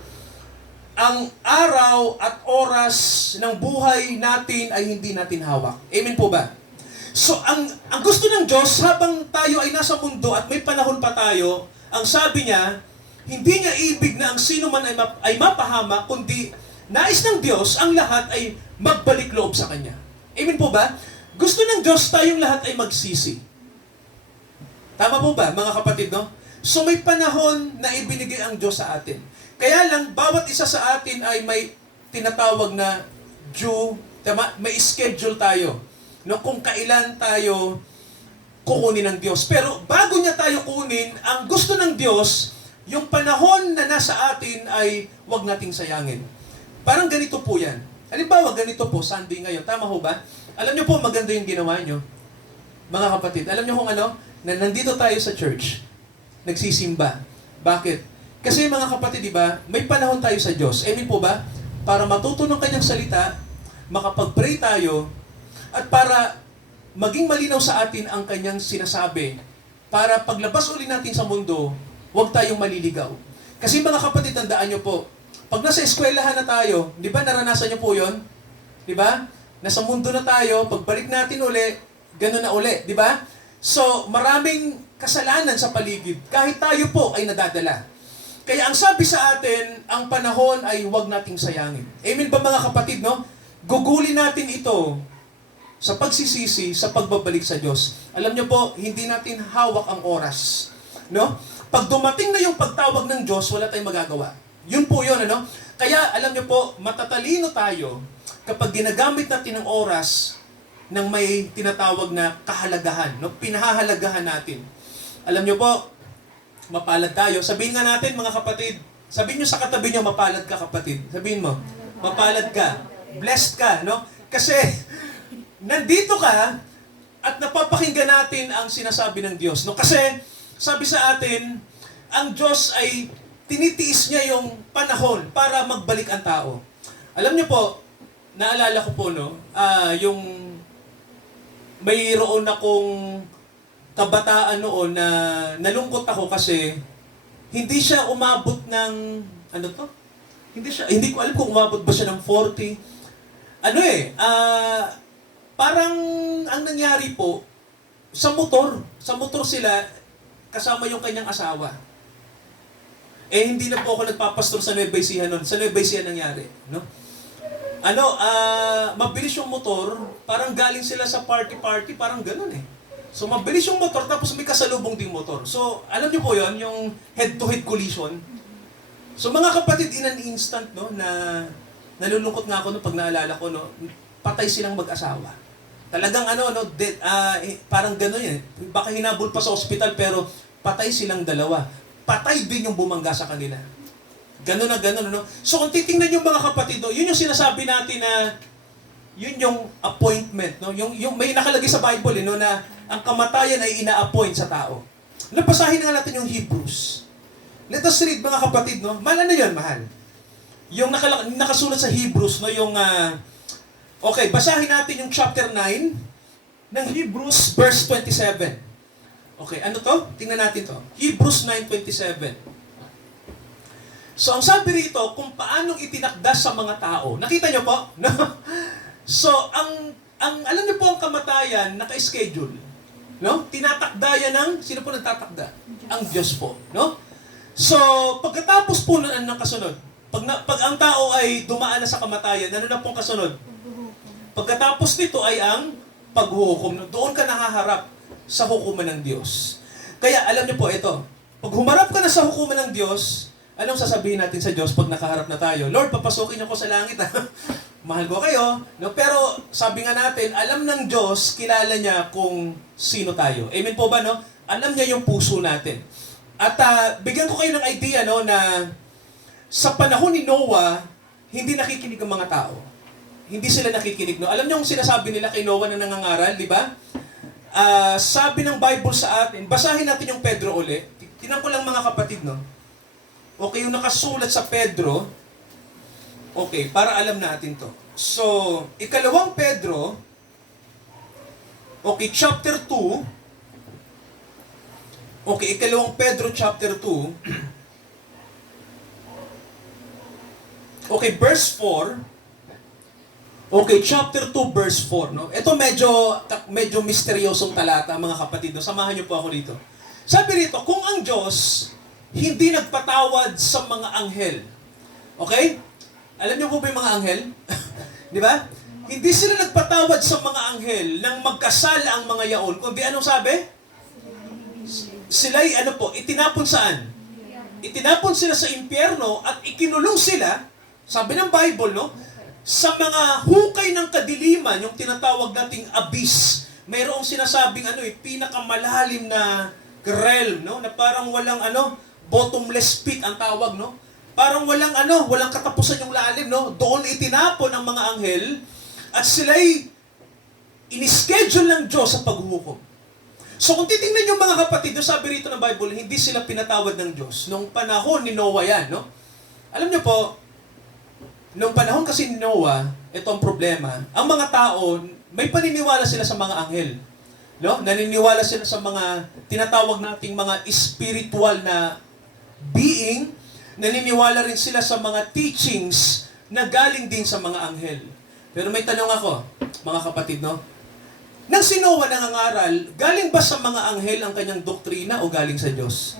ang araw at oras ng buhay natin ay hindi natin hawak. Amen po ba? So, ang gusto ng Diyos, habang tayo ay nasa mundo at may panahon pa tayo, ang sabi niya, hindi niya ibig na ang sino man ay mapahama, kundi nais ng Diyos, ang lahat ay magbalik loob sa Kanya. Amen po ba? Gusto ng Diyos tayong lahat ay magsisi. Tama po ba, mga kapatid, no? So may panahon na ibinigay ang Diyos sa atin. Kaya lang, bawat isa sa atin ay may tinatawag na due, may schedule tayo, no? Kung kailan tayo kukunin ng Diyos. Pero bago niya tayo kunin, ang gusto ng Diyos, yung panahon na nasa atin ay huwag nating sayangin. Parang ganito po yan. Halimbawa, ganito po, Sunday ngayon. Tama ho ba? Alam niyo po, maganda yung ginawa niyo. Mga kapatid, alam niyo kung ano? Na nandito tayo sa church, nagsisimba. Bakit? Kasi mga kapatid, di ba, may panahon tayo sa Diyos. Amen po ba? Para matuto ng kanyang salita, makapag-pray tayo, at para maging malinaw sa atin ang kanyang sinasabi. Para paglabas uli natin sa mundo, huwag tayong maliligaw. Kasi mga kapatid, tandaan nyo po, pag nasa eskwelahan na tayo, di ba naranasan nyo po yon? Di ba? Nasa mundo na tayo, pagbalik natin uli, gano'n na uli, di ba? So, maraming kasalanan sa paligid. Kahit tayo po ay nadadala. Kaya ang sabi sa atin, ang panahon ay huwag nating sayangin. Amen ba mga kapatid, no? Gugulin natin ito sa pagsisisi, sa pagbabalik sa Diyos. Alam niyo po, hindi natin hawak ang oras. No? Pag dumating na yung pagtawag ng Diyos, wala tayong magagawa. Yun po yun, ano? Kaya, alam niyo po, matatalino tayo kapag ginagamit natin ang oras ng may tinatawag na kahalagahan, no? Pinahahalagahan natin. Alam niyo po, mapalad tayo. Sabihin nga natin, mga kapatid, sabihin niyo sa katabi niyo, mapalad ka, kapatid. Sabihin mo, mapalad ka, blessed ka, no? Kasi, nandito ka, at napapakinggan natin ang sinasabi ng Diyos, no? Kasi, sabi sa atin, ang Diyos ay tinitiis niya yung panahon para magbalik ang tao. Alam niyo po, naalala ko po, no, yung mayroon akong kabataan noon na nalungkot ako kasi hindi siya umabot ng, ano to? Hindi ko alam kung umabot ba siya ng 40. Parang ang nangyari po, sa motor sila, kasama yung kanyang asawa. Hindi na po ako nagpapastor sa Nueva Ecija noon. Sa Nueva Ecija nangyari, no? Mabilis yung motor, parang galing sila sa party, parang ganun eh. So mabilis yung motor tapos may kasalubong ding motor. So alam niyo po yon, yung head-to-head collision. So mga kapatid, in an instant, no, na nalulungkot nga ako no, pag naalala ko, no, patay silang mag-asawa. Talagang ano, no, parang gano'n yan. Baka hinabol pa sa ospital pero patay silang dalawa. Patay din yung bumangga sa kanila. Gano'n na gano'n, no? So kung titingnan yung mga kapatid, no, yun yung sinasabi natin na yun yung appointment, no? Yung may nakalagay sa Bible, no, na ang kamatayan ay ina-appoint sa tao. Napasahin nga natin yung Hebrews. Let us read, mga kapatid, no? Mahal ano yun, mahal? Yung nakasulat sa Hebrews, no, yung okay, basahin natin yung chapter 9 ng Hebrews verse 27. Okay, ano to? Tingnan natin to. Hebrews 9:27. So, ang sabi rito, kung paanong itinakda sa mga tao. Nakita niyo po? No? So, alam niyo po ang kamatayan, naka-schedule. No? Tinatakda yan ng, sino po nagtatakda? Ang Diyos po. No? So, pagkatapos po ng kasunod, pag ang tao ay dumaan na sa kamatayan, ano na pong kasunod? Pagkatapos nito ay ang paghuhukom. Doon ka nahaharap sa hukuman ng Diyos. Kaya alam niyo po ito, pag humarap ka na sa hukuman ng Diyos, anong sasabihin natin sa Diyos pag nakaharap na tayo? Lord, papasukin niyo ko sa langit. Mahal ko kayo. No? Pero sabi nga natin, alam ng Diyos, kilala niya kung sino tayo. Amen po ba? No? Alam niya yung puso natin. At bigyan ko kayo ng idea, no, na sa panahon ni Noah, hindi nakikinig ang mga tao. Hindi sila nakikinig. No? Alam niyo yung sinasabi nila kay Noah na nangangaral, di ba? Sabi ng Bible sa atin, basahin natin yung Pedro uli. Tinan ko lang mga kapatid, no? Okay, yung nakasulat sa Pedro, okay, para alam natin to. So, ikalawang Pedro, okay, chapter 2, okay, ikalawang Pedro chapter 2, okay, verse 4. Okay, chapter 2, verse 4. No? Ito medyo misteryosong talata, mga kapatid. No? Samahan niyo po ako dito. Sabi rito, kung ang Diyos hindi nagpatawad sa mga anghel. Okay? Alam niyo po ba yung mga anghel? Di ba? Hindi sila nagpatawad sa mga anghel nang magkasala ang mga yaon. Kundi anong sabi? Sila'y itinapon saan? Itinapon sila sa impyerno at ikinulong sila, sabi ng Bible, no? Sa mga hukay ng kadiliman, yung tinatawag nating abyss. Mayroong sinasabing pinakamalalim na realm, no? Na parang walang bottomless pit ang tawag, no? Parang walang katapusan yung lalim, no? Doon itinapon ang mga anghel at sila'y in-schedule ng Diyos sa paghuhukom. So kung titingnan yung mga kapatid, no, sabi rito ng Bible, hindi sila pinatawad ng Diyos. Nung panahon ni Noah yan, no? Alam niyo po, nung panahon kasi ni Noah, ito ang problema. Ang mga tao, may paniniwala sila sa mga anghel. No? Naniniwala sila sa mga tinatawag nating mga spiritual na being. Naniniwala rin sila sa mga teachings na galing din sa mga anghel. Pero may tanong ako, mga kapatid, no? Nang si Noah nangangaral, galing ba sa mga anghel ang kanyang doktrina o galing sa Diyos?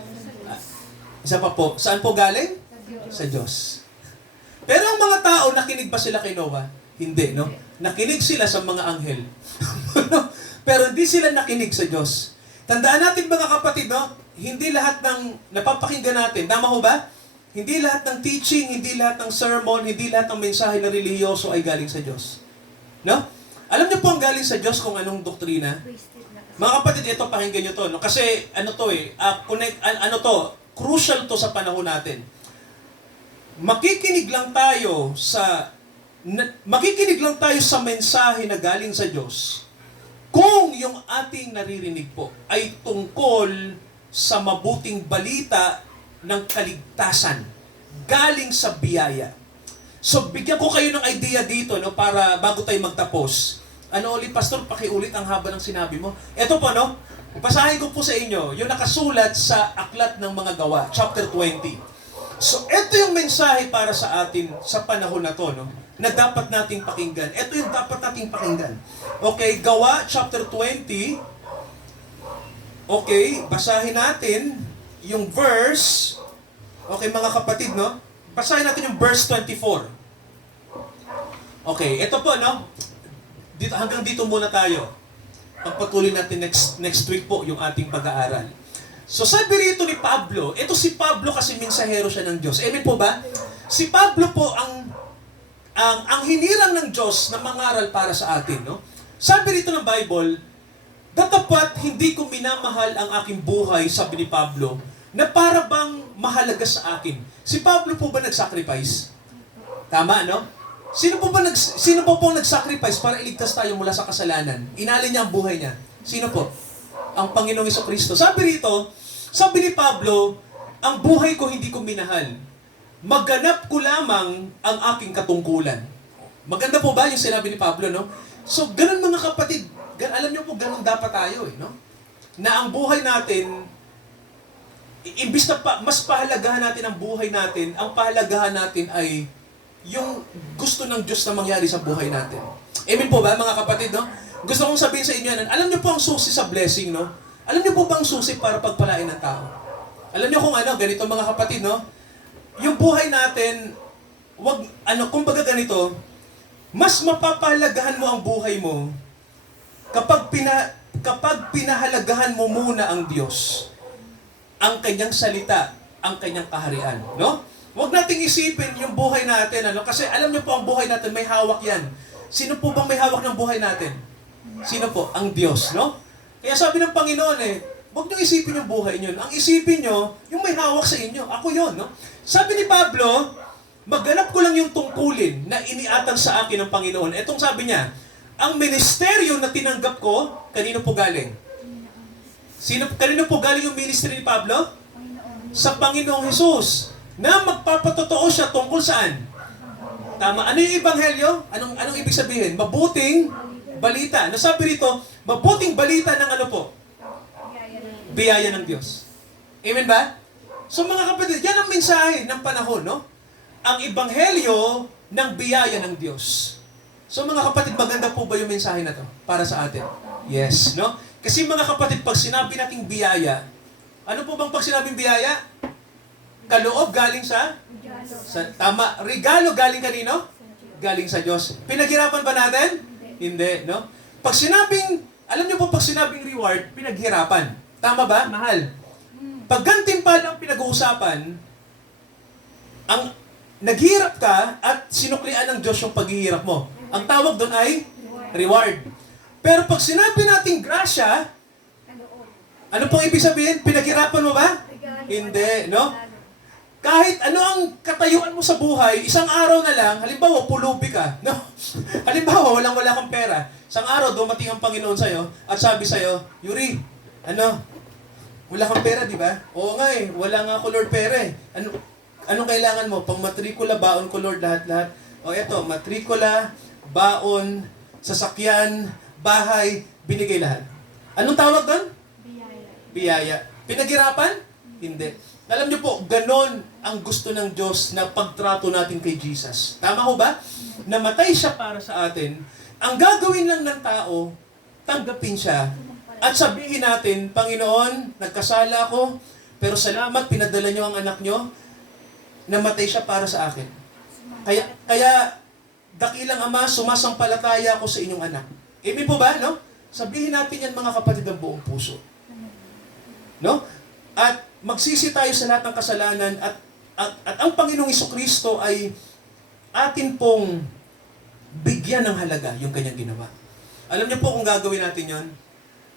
Isa pa po, saan po galing? Sa Diyos. Pero ang mga tao, nakinig ba sila kay Noah? Hindi, no? Nakinig sila sa mga anghel. Pero hindi sila nakinig sa Diyos. Tandaan natin mga kapatid, no? Hindi lahat ng napapakinggan natin, tama ho ba? Hindi lahat ng teaching, hindi lahat ng sermon, hindi lahat ng mensahe na relihiyoso ay galing sa Diyos. No? Alam niyo po ang galing sa Diyos kung anong doktrina? Mga kapatid, ito pakinggan niyo to, no? Kasi crucial to sa panahon natin. Makikinig lang tayo sa mensahe na galing sa Diyos kung yung ating naririnig po ay tungkol sa mabuting balita ng kaligtasan galing sa biyaya. So bigyan ko kayo ng idea dito, no, para bago tayo magtapos. Ano ulit, Pastor, pakiulit ang haba ng sinabi mo. Ito po, no, basahin ko po sa inyo yung nakasulat sa Aklat ng Mga Gawa, chapter 20. So, ito yung mensahe para sa atin sa panahon na to, no? Na dapat nating pakinggan. Ito yung dapat nating pakinggan. Okay, Gawa, chapter 20. Okay, basahin natin yung verse. Okay, mga kapatid, no? Basahin natin yung verse 24. Okay, ito po, no? Hanggang dito muna tayo. pagpatuloy natin next week po yung ating pag-aaral. So sabi rito ni Pablo, ito si Pablo kasi mensahero siya ng Diyos. Amen po ba? Si Pablo po ang hinirang ng Diyos na mangaral para sa atin, no? Sabi rito ng Bible, "Datapat hindi ko minamahal ang aking buhay," sabi ni Pablo, "na para bang mahalaga sa akin." Si Pablo po ba nag-sacrifice? Tama, no? Sino po po nag-sacrifice para iligtas tayo mula sa kasalanan? Inalin niya ang buhay niya. Sino po? Ang Panginoong Jesucristo. Sabi ni Pablo, "Ang buhay ko hindi ko minahal. Maganap ko lamang ang aking katungkulan." Maganda po ba yung sinabi ni Pablo, no? So, ganun mga kapatid. Alam niyo po, ganun dapat tayo, no? Na ang buhay natin, imbis na mas pahalagahan natin ang buhay natin, ang pahalagahan natin ay yung gusto ng Diyos na mangyari sa buhay natin. Amen po ba, mga kapatid, no? Gusto kong sabihin sa inyo yan, alam niyo po ang susi sa blessing, no? Alam niyo po bang susi para pagpalain ng tao? Alam niyo kung ganito mga kapatid, no? Yung buhay natin, kumbaga ganito, mas mapapahalagahan mo ang buhay mo kapag pinahalagahan mo muna ang Diyos, ang kanyang salita, ang kanyang kaharian, no? Huwag nating isipin yung buhay natin, kasi alam niyo po ang buhay natin, may hawak yan. Sino po bang may hawak ng buhay natin? Sino po? Ang Diyos, no? Kaya sabi ng Panginoon huwag niyo isipin yung buhay niyo. Ang isipin niyo, yung may hawak sa inyo. Ako yon, no? Sabi ni Pablo, "Maghanap ko lang yung tungkulin na iniatang sa akin ng Panginoon." Etong sabi niya, "Ang ministeryo na tinanggap ko," kanino po galing? Kanino po galing yung ministry ni Pablo? Sa Panginoong Hesus. Na magpapatotoo siya tungkol saan? Tama. Ano yung ebanghelyo? Anong ibig sabihin? Mabuting balita. Nasabi rito, mabuting balita ng ano po? Biyaya ng Diyos. Amen ba? So mga kapatid, yan ang mensahe ng panahon, no? Ang ebanghelyo ng biyaya ng Diyos. So mga kapatid, maganda po ba yung mensahe na to para sa atin? Yes, no? Kasi mga kapatid, pag sinabi nating biyaya, ano po bang pag sinabing biyaya? Kaloob galing tama. Regalo galing kanino? Galing sa Diyos. Pinaghirapan ba natin? Hindi, no? Alam niyo po, pag sinabing reward, pinaghirapan. Tama ba? Mahal. Pag gantimpala ang pinag-uusapan, ang naghirap ka at sinuklian ng Diyos yung paghihirap mo. Ang tawag doon ay reward. Pero pag sinabi nating grasya, ano pong ibig sabihin? Pinaghirapan mo ba? Hindi, no? Kahit ano ang katayuan mo sa buhay, isang araw na lang, halimbawa, pulubi ka, no? Halimbawa, wala kang pera. Isang araw, dumating ang Panginoon sa'yo at sabi sa'yo, "Yuri, wala kang pera, di ba?" "Oo nga wala nga ako, Lord, pera eh." Anong kailangan mo? Pang matrikula, baon ko, Lord, lahat-lahat. O eto, matrikula, baon, sasakyan, bahay, binigay lahat. Anong tawag doon? Biyaya. Pinaghirapan? Hindi. Alam niyo po, ganon ang gusto ng Diyos na pagtrato natin kay Jesus. Tama ho ba? Namatay siya para sa atin. Ang gagawin lang ng tao, tanggapin siya. At sabihin natin, "Panginoon, nagkasala ako, pero salamat, pinadala niyo ang anak niyo. Namatay siya para sa akin. Kaya dakilang Ama, sumasampalataya ako sa inyong anak." Amen po ba, no? Sabihin natin yan mga kapatid ng buong puso. No? At magsisi tayo sa lahat ng kasalanan at ang Panginoong Jesucristo ay atin pong bigyan ng halaga yung kanyang ginawa. Alam niyo po kung gagawin natin yon,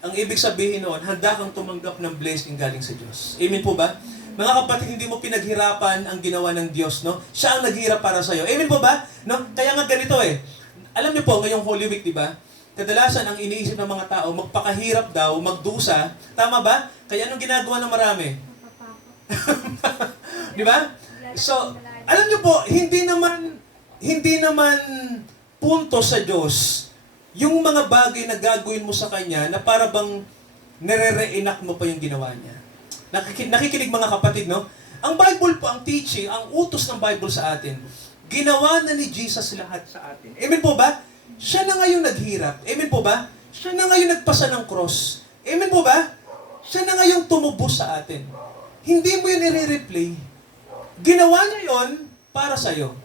ang ibig sabihin noon, handa kang tumanggap ng blessing galing sa Diyos. Amen po ba? Mga kapatid, hindi mo pinaghirapan ang ginawa ng Diyos, no? Siya ang naghirap para sa iyo. Amen po ba? No? Kaya nga ganito Alam niyo po, ngayong Holy Week, di ba? Kadalasan ang iniisip ng mga tao, magpakahirap daw, magdusa. Tama ba? Kaya anong ginagawa ng marami? Di ba? So, alam niyo po, hindi naman punto sa Diyos yung mga bagay na gagawin mo sa Kanya na para bang nire-reenact mo pa yung ginawa niya. Nakikinig mga kapatid, no? Ang Bible po, ang teaching, ang utos ng Bible sa atin, ginawa na ni Jesus lahat sa atin. Amen po ba? Siya na ngayon naghirap. Amen po ba? Siya na ngayon nagpasa ng cross. Amen po ba? Siya na ngayon tumubos sa atin. Hindi mo yun i-replay. Ginawa niya yon para sa'yo.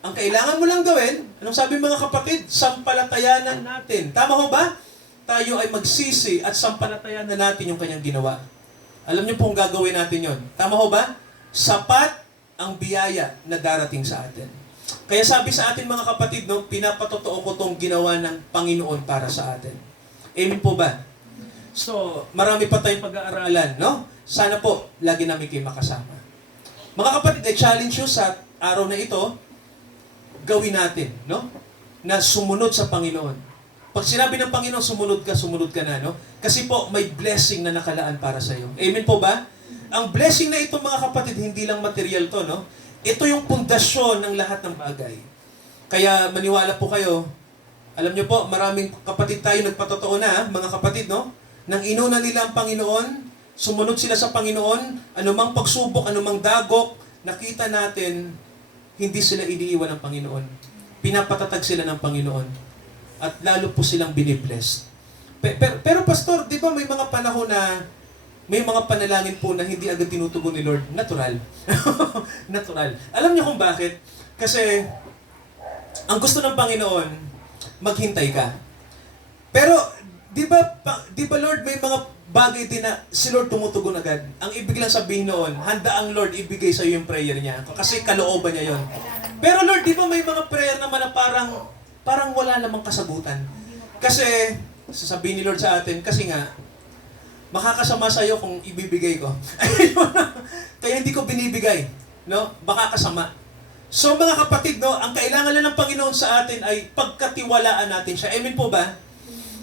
Ang kailangan mo lang gawin, anong sabi mga kapatid? Sampalatayanan natin. Tama ho ba? tayo ay magsisi at sampalatayan na natin yung kanyang ginawa. Alam niyo po kung gagawin natin yon. Tama ho ba? Sapat ang biyaya na darating sa atin. Kaya sabi sa atin mga kapatid, no, pinapatotoo ko tong ginawa ng Panginoon para sa atin. Amen po ba? So, marami pa tayong pag-aaralan, no? Sana po, lagi namin kayo makasama. Mga kapatid, challenge nyo sa araw na ito, gawin natin, no? Na sumunod sa Panginoon. Pag sinabi ng Panginoon, sumunod ka na, no? Kasi po, may blessing na nakalaan para sa iyo. Amen po ba? Ang blessing na ito, mga kapatid, hindi lang material to, no? Ito yung pundasyon ng lahat ng bagay. Kaya maniwala po kayo, alam niyo po, maraming kapatid tayo nagpatotoo na, mga kapatid, no? Nang inuna nila ang Panginoon, sumunod sila sa Panginoon, anumang pagsubok, anumang dagok, nakita natin, hindi sila iniiwan ng Panginoon. Pinapatatag sila ng Panginoon. At lalo po silang binibless. Pero pastor, di ba may mga panahon na may mga panalangin po na hindi agad tinutugon ni Lord? Natural. Natural. Alam niyo kung bakit? Kasi ang gusto ng Panginoon, maghintay ka. Pero di ba Lord, may mga bagay din na si Lord tumutugon agad. Ang ibig lang sabihin noon, handa ang Lord ibigay sa iyo yung prayer niya. Kasi kalooban niya yon. Pero Lord, di ba may mga prayer naman na parang wala namang kasagutan. Kasi, sasabihin ni Lord sa atin, kasi nga, makakasama sa iyo kung ibibigay ko. Kaya hindi ko binibigay. No? Baka kasama. So mga kapatid, no, ang kailangan lang ng Panginoon sa atin ay pagkatiwalaan natin siya. Amen po ba?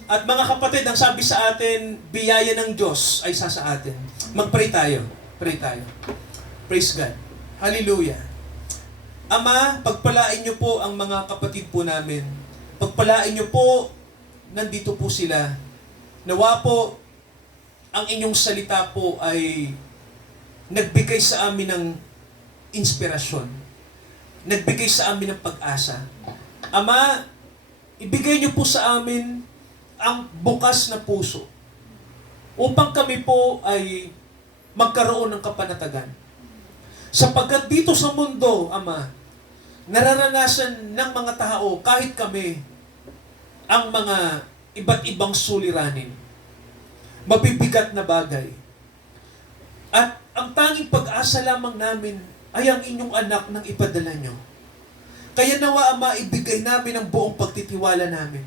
At mga kapatid, ang sabi sa atin, biyaya ng Diyos ay sa atin. Mag-pray tayo. Pray tayo. Praise God. Hallelujah. Ama, pagpalain niyo po ang mga kapatid po namin. Pagpalain niyo po, nandito po sila. Nawa po, ang inyong salita po ay nagbigay sa amin ng inspirasyon. Nagbigay sa amin ng pag-asa. Ama, ibigay niyo po sa amin ang bukas na puso upang kami po ay magkaroon ng kapanatagan. Sapagkat dito sa mundo, Ama, nararanasan ng mga tao, kahit kami, ang mga iba't ibang suliranin. Mabibigat na bagay. At ang tanging pag-asa lamang namin ay ang inyong anak nang ipadala nyo. Kaya nawa, Ama, ibigay namin ang buong pagtitiwala namin.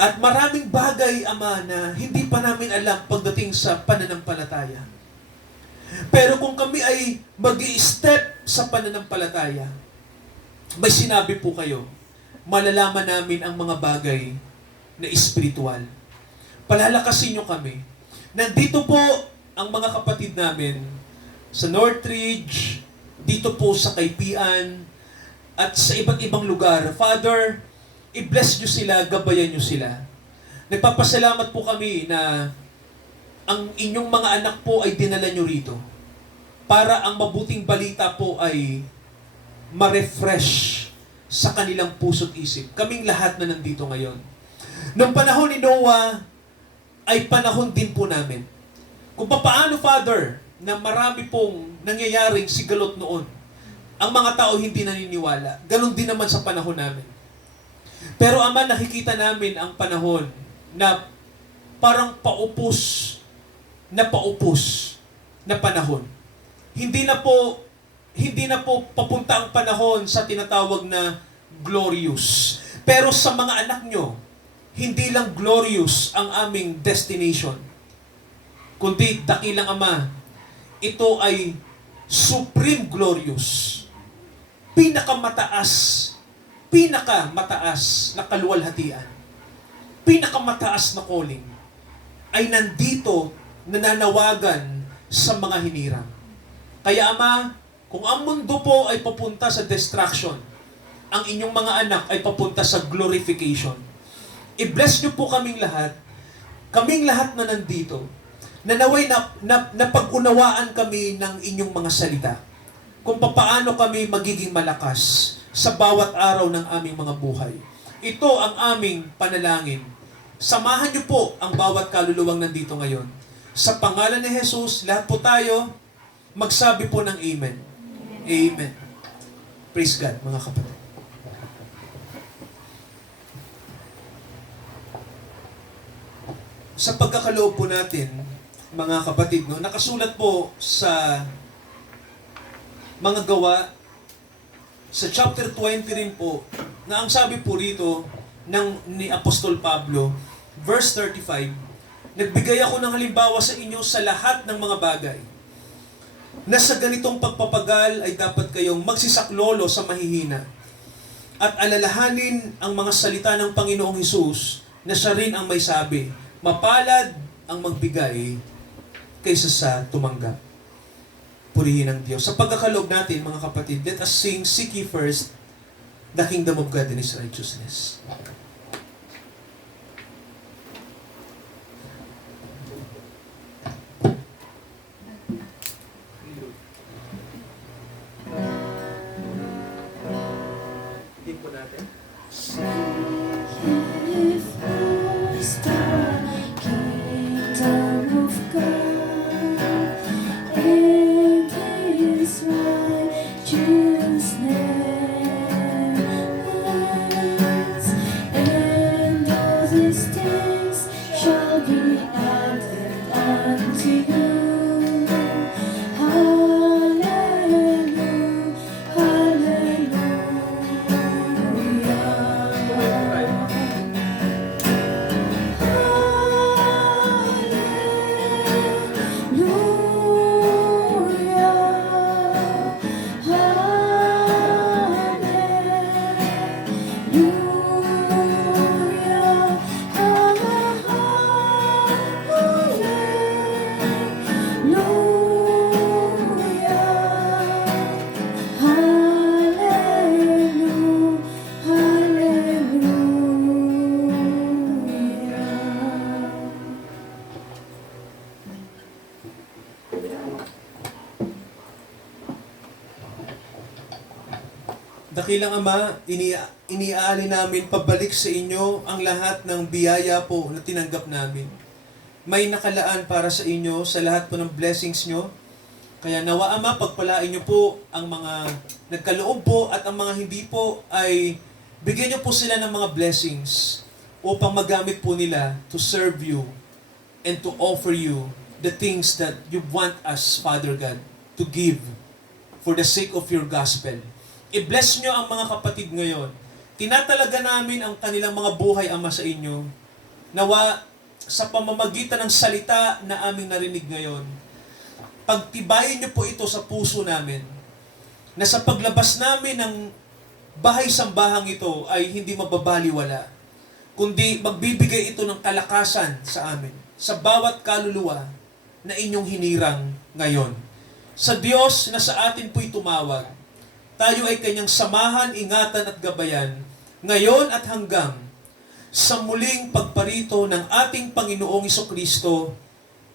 At maraming bagay, Ama, na hindi pa namin alam pagdating sa pananampalataya. Pero kung kami ay mag-i-step sa pananampalataya, may sinabi po kayo, malalaman namin ang mga bagay na espiritual. Palalakasin nyo kami. Nandito po ang mga kapatid namin sa Northridge, dito po sa Kaipian, at sa iba't ibang lugar. Father, i-bless nyo sila, gabayan nyo sila. Nagpapasalamat po kami na ang inyong mga anak po ay dinala nyo rito para ang mabuting balita po ay ma-refresh sa kanilang puso't isip. Kaming lahat na nandito ngayon. Noong panahon ni Noah, ay panahon din po namin. Kung paano, Father, na marami pong nangyayaring sigalot noon, ang mga tao hindi naniniwala. Ganon din naman sa panahon namin. Pero Ama, nakikita namin ang panahon na parang paupos na panahon. Hindi na po papunta ang panahon sa tinatawag na glorious. Pero sa mga anak nyo, hindi lang glorious ang aming destination, kundi dakilang Ama, ito ay supreme glorious. Pinakamataas na kaluwalhatian, pinakamataas na calling, ay nandito nananawagan sa mga hinirang. Kaya Ama, kung ang mundo po ay papunta sa destruction, ang inyong mga anak ay papunta sa glorification. I-bless niyo po kaming lahat na nandito, na naway na pag-unawaan kami ng inyong mga salita, kung papaano kami magiging malakas sa bawat araw ng aming mga buhay. Ito ang aming panalangin. Samahan niyo po ang bawat kaluluwang nandito ngayon. Sa pangalan ni Jesus, lahat po tayo magsabi po ng Amen. Amen. Praise God, mga kapatid. sa pagkakaloob po natin, mga kapatid, no, nakasulat po sa mga gawa, sa chapter 20 rin po, na ang sabi po rito ni Apostol Pablo, verse 35, nagbigay ako ng halimbawa sa inyo sa lahat ng mga bagay, na sa ganitong pagpapagal ay dapat kayong magsisaklolo sa mahihina, at alalahanin ang mga salita ng Panginoong Hesus, na siya rin ang may sabi, mapalad ang magbigay kaysa sa tumanggap. Purihin ang Diyos. Sa pagkakaloob natin, mga kapatid, let us sing, seek ye first the kingdom of God and His righteousness. Hindi po natin. Ye first the kingdom of God and His righteousness, and all these things shall be added unto you. Hallelujah, Dakilang Ama, iniaalin namin pabalik sa inyo ang lahat ng biyaya po na tinanggap namin. May nakalaan para sa inyo sa lahat po ng blessings nyo. Kaya nawa Ama, pagpalain nyo po ang mga nagkaloob po at ang mga hindi po ay bigyan nyo po sila ng mga blessings upang magamit po nila to serve you and to offer you the things that you want us, Father God, to give for the sake of your gospel. I-bless nyo ang mga kapatid ngayon. Tinatalaga namin ang kanilang mga buhay, Ama, sa inyo. Nawa, sa pamamagitan ng salita na aming narinig ngayon, pagtibayin nyo po ito sa puso namin, na sa paglabas namin ng bahay-sambahang ito ay hindi mababaliwala, kundi magbibigay ito ng kalakasan sa amin, sa bawat kaluluwa na inyong hinirang ngayon. Sa Diyos na sa atin po'y tumawag, tayo ay kanyang samahan, ingatan at gabayan, ngayon at hanggang sa muling pagparito ng ating Panginoong Jesucristo.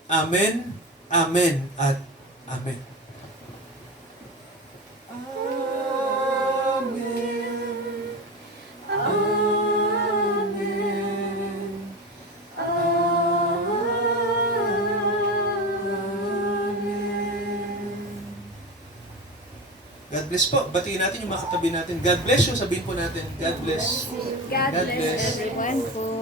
Amen, Amen, at Amen. God bless po. Batiin natin yung mga katabi natin. God bless you. Sabihin po natin, God bless. God bless everyone po.